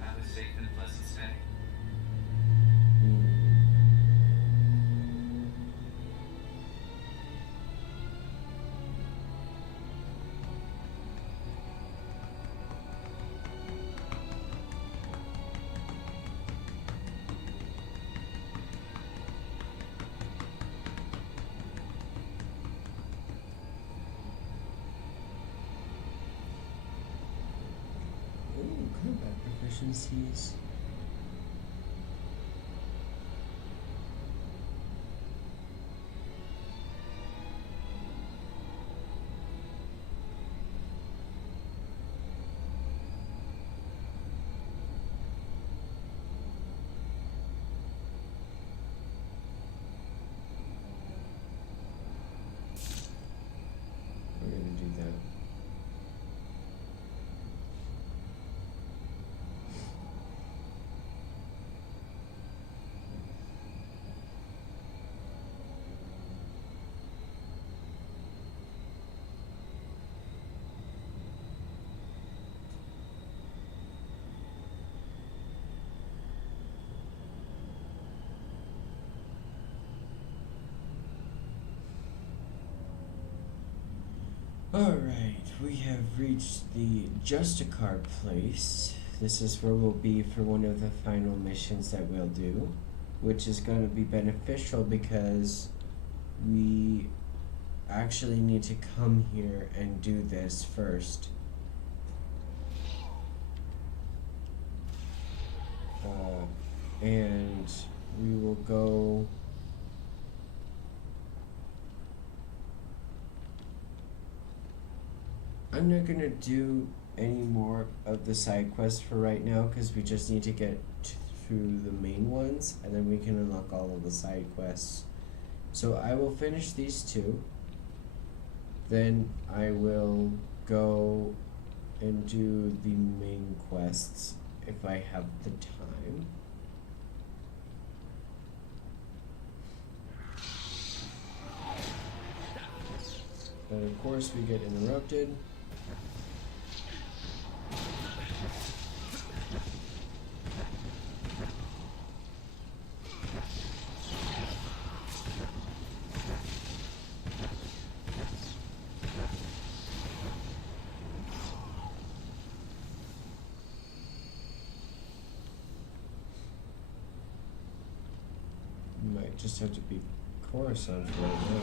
Have a safe and pleasant stay. Ooh, combat proficiencies. We're gonna do that. Alright, we have reached the Justicar place. This is where we'll be for one of the final missions that we'll do, which is going to be beneficial because we actually need to come here and do this first. And we will go... I'm not gonna do any more of the side quests for right now because we just need to get through the main ones and then we can unlock all of the side quests. So I will finish these two, then I will go and do the main quests if I have the time. But of course we get interrupted. Might just have to be Coruscant for right now.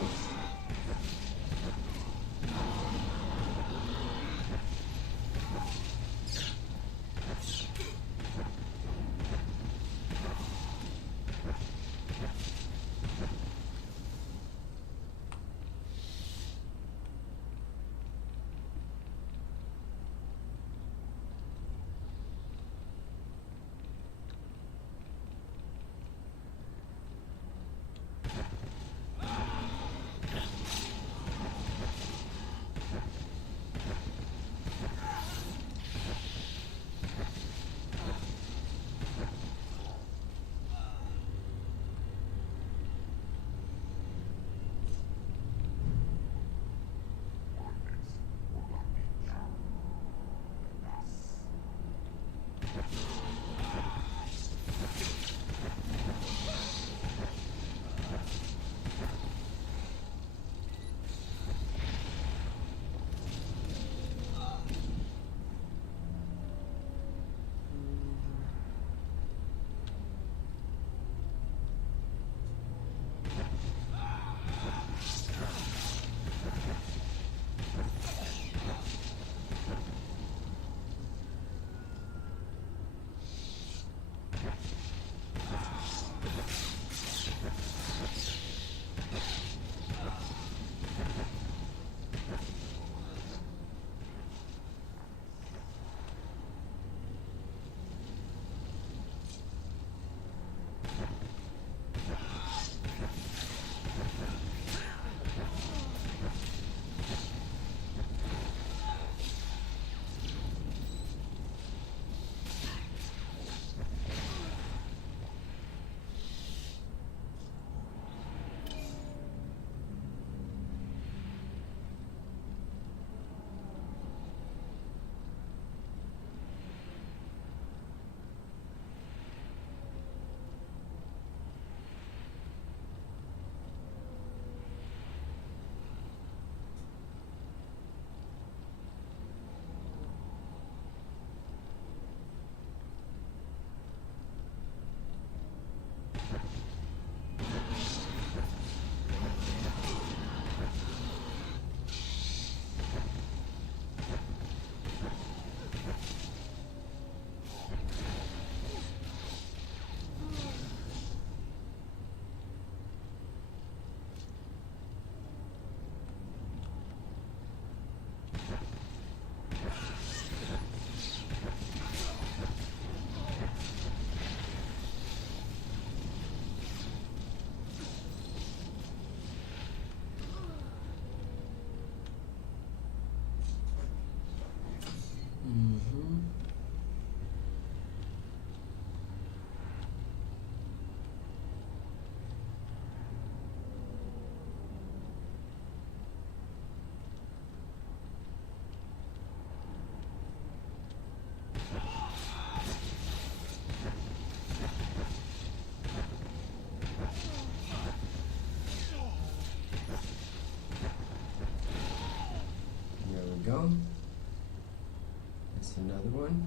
That's another one.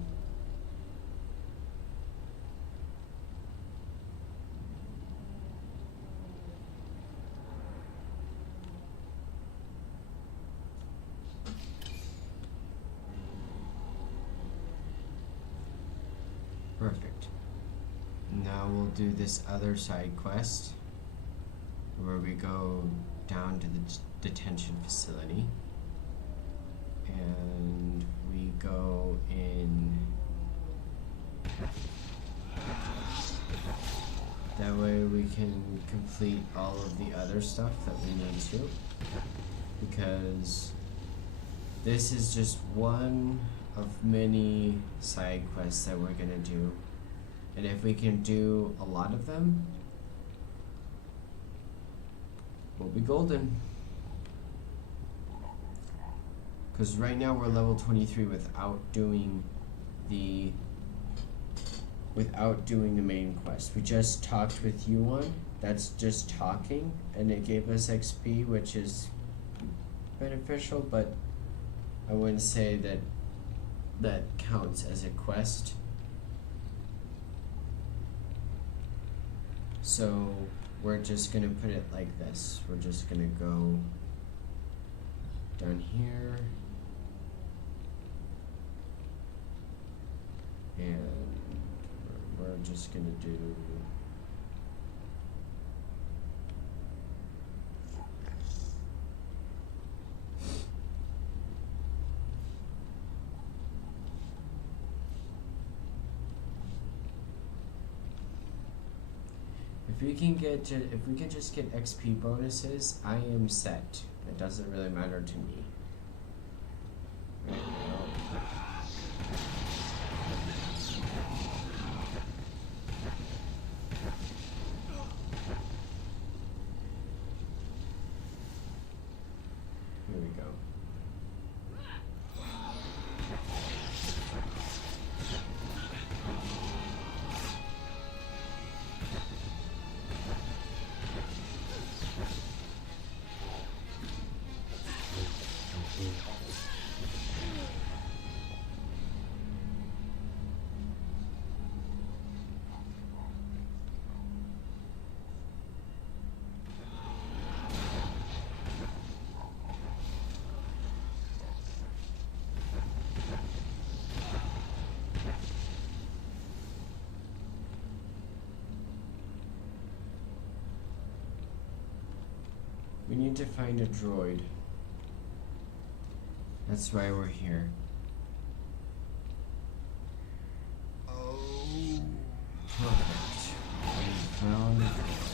Perfect. Now we'll do this other side quest where we go down to the detention facility and we go in. That way we can complete all of the other stuff that we need to, because this is just one of many side quests that we're gonna do, and if we can do a lot of them, we'll be golden. Because right now we're level 23 without doing the main quest. We just talked with Yuan. That's just talking, and it gave us XP, which is beneficial, but I wouldn't say that that counts as a quest. So we're just gonna put it like this. We're just gonna go down here and we're just gonna do if we can just get XP bonuses, I am set. It doesn't really matter to me. Right now. Here we go. We need to find a droid. That's why we're here. Oh, perfect. We found a droid.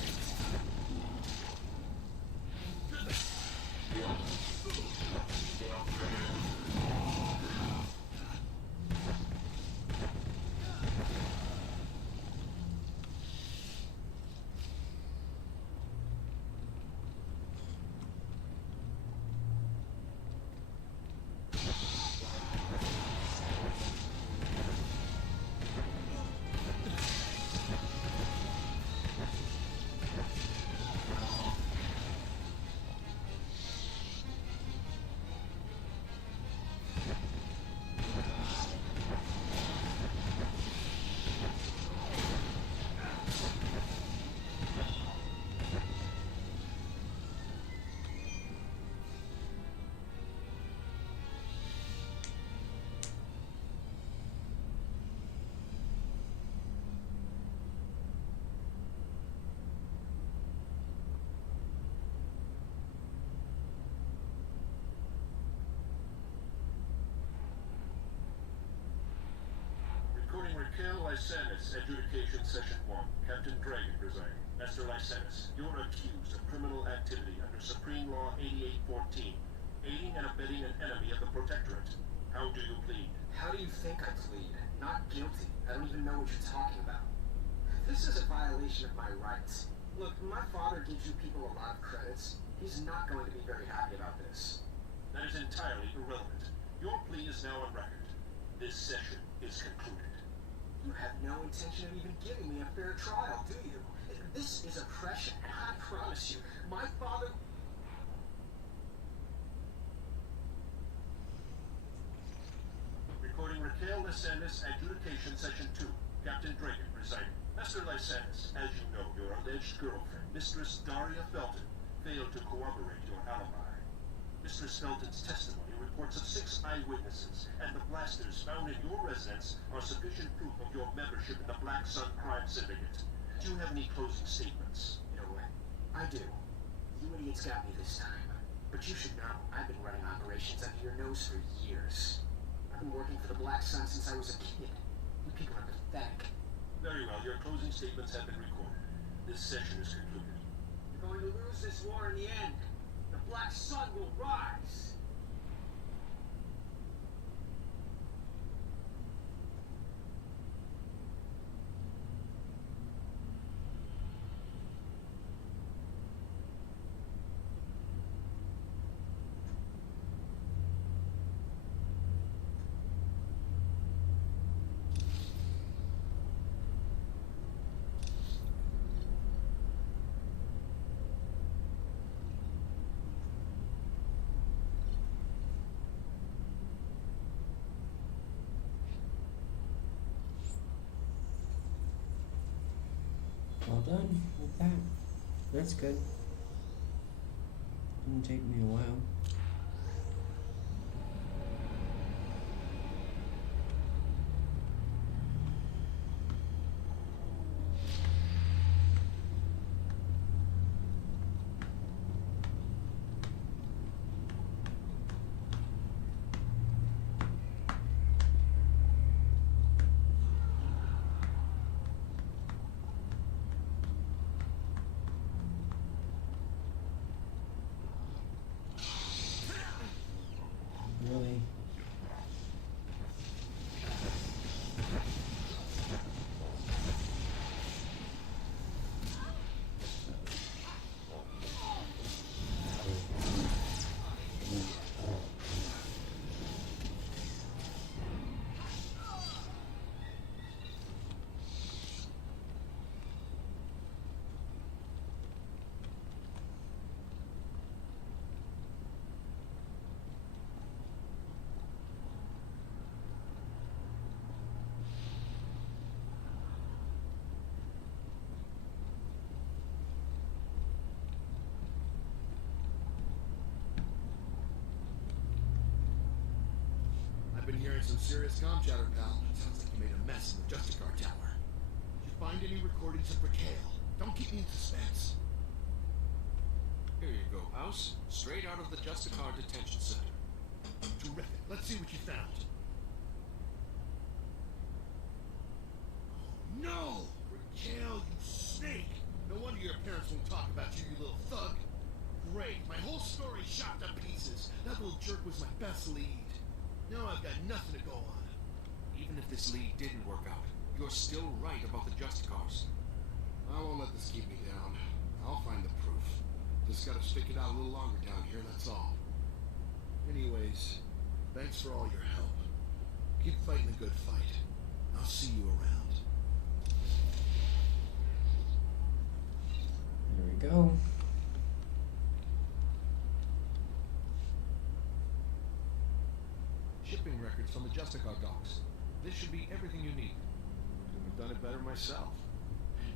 Recording Raquel Lysanis, Adjudication Session 1. Captain Dragon presiding. Master Lysanis, you're accused of criminal activity under Supreme Law 8814, aiding and abetting an enemy of the Protectorate. How do you plead? How do you think I plead? Not guilty. I don't even know what you're talking about. This is a violation of my rights. Look, my father gives you people a lot of credits. He's not going to be very happy about this. That is entirely irrelevant. Your plea is now on record. This session is concluded. You have no intention of even giving me a fair trial, do you? This is oppression, and I promise you, my father... Recording Lysanis Adjudication Session 2. Captain Draken resigning. Master Lysanis, as you know, your alleged girlfriend, Mistress Daria Felton, failed to corroborate your alibi. Mistress Felton's testimony reports of 6 eyewitnesses, and the blasters found in your residence are sufficient proof of your membership in the Black Sun Crime Syndicate. Do you have any closing statements? You know what? I do. You idiots got me this time. But you should know, I've been running operations under your nose for years. I've been working for the Black Sun since I was a kid. You people are pathetic. Very well, your closing statements have been recorded. This session is concluded. You're going to lose this war in the end. The Black Sun will rise. All done with that. That's good. Didn't take me a while. Really? I've been hearing some serious comm chatter, pal. Sounds like you made a mess in the Justicar Tower. Did you find any recordings of Raquel? Don't keep me in suspense. Here you go, House. Straight out of the Justicar Detention Center. Terrific. Let's see what you found. Oh, no! Raquel, you snake! No wonder your parents won't talk about you, you little thug. Great. My whole story shot to pieces. That little jerk was my best lead. Now I've got nothing to go on. Even if this lead didn't work out, you're still right about the Justicars. I won't let this keep me down. I'll find the proof. Just gotta stick it out a little longer down here, that's all. Anyways, thanks for all your help. Keep fighting the good fight. I'll see you around. There we go. Shipping records from the Justicar docks. This should be everything you need. Couldn't have done it better myself.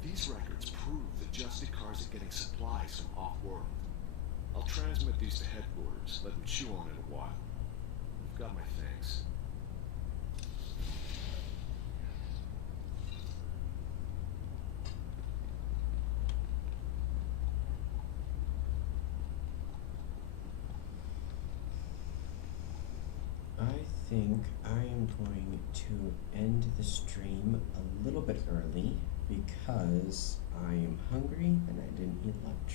These records prove that Justicars are getting supplies from off-world. I'll transmit these to headquarters, let them chew on it a while. You've got my thanks. I think I am going to end the stream a little bit early because I am hungry and I didn't eat lunch.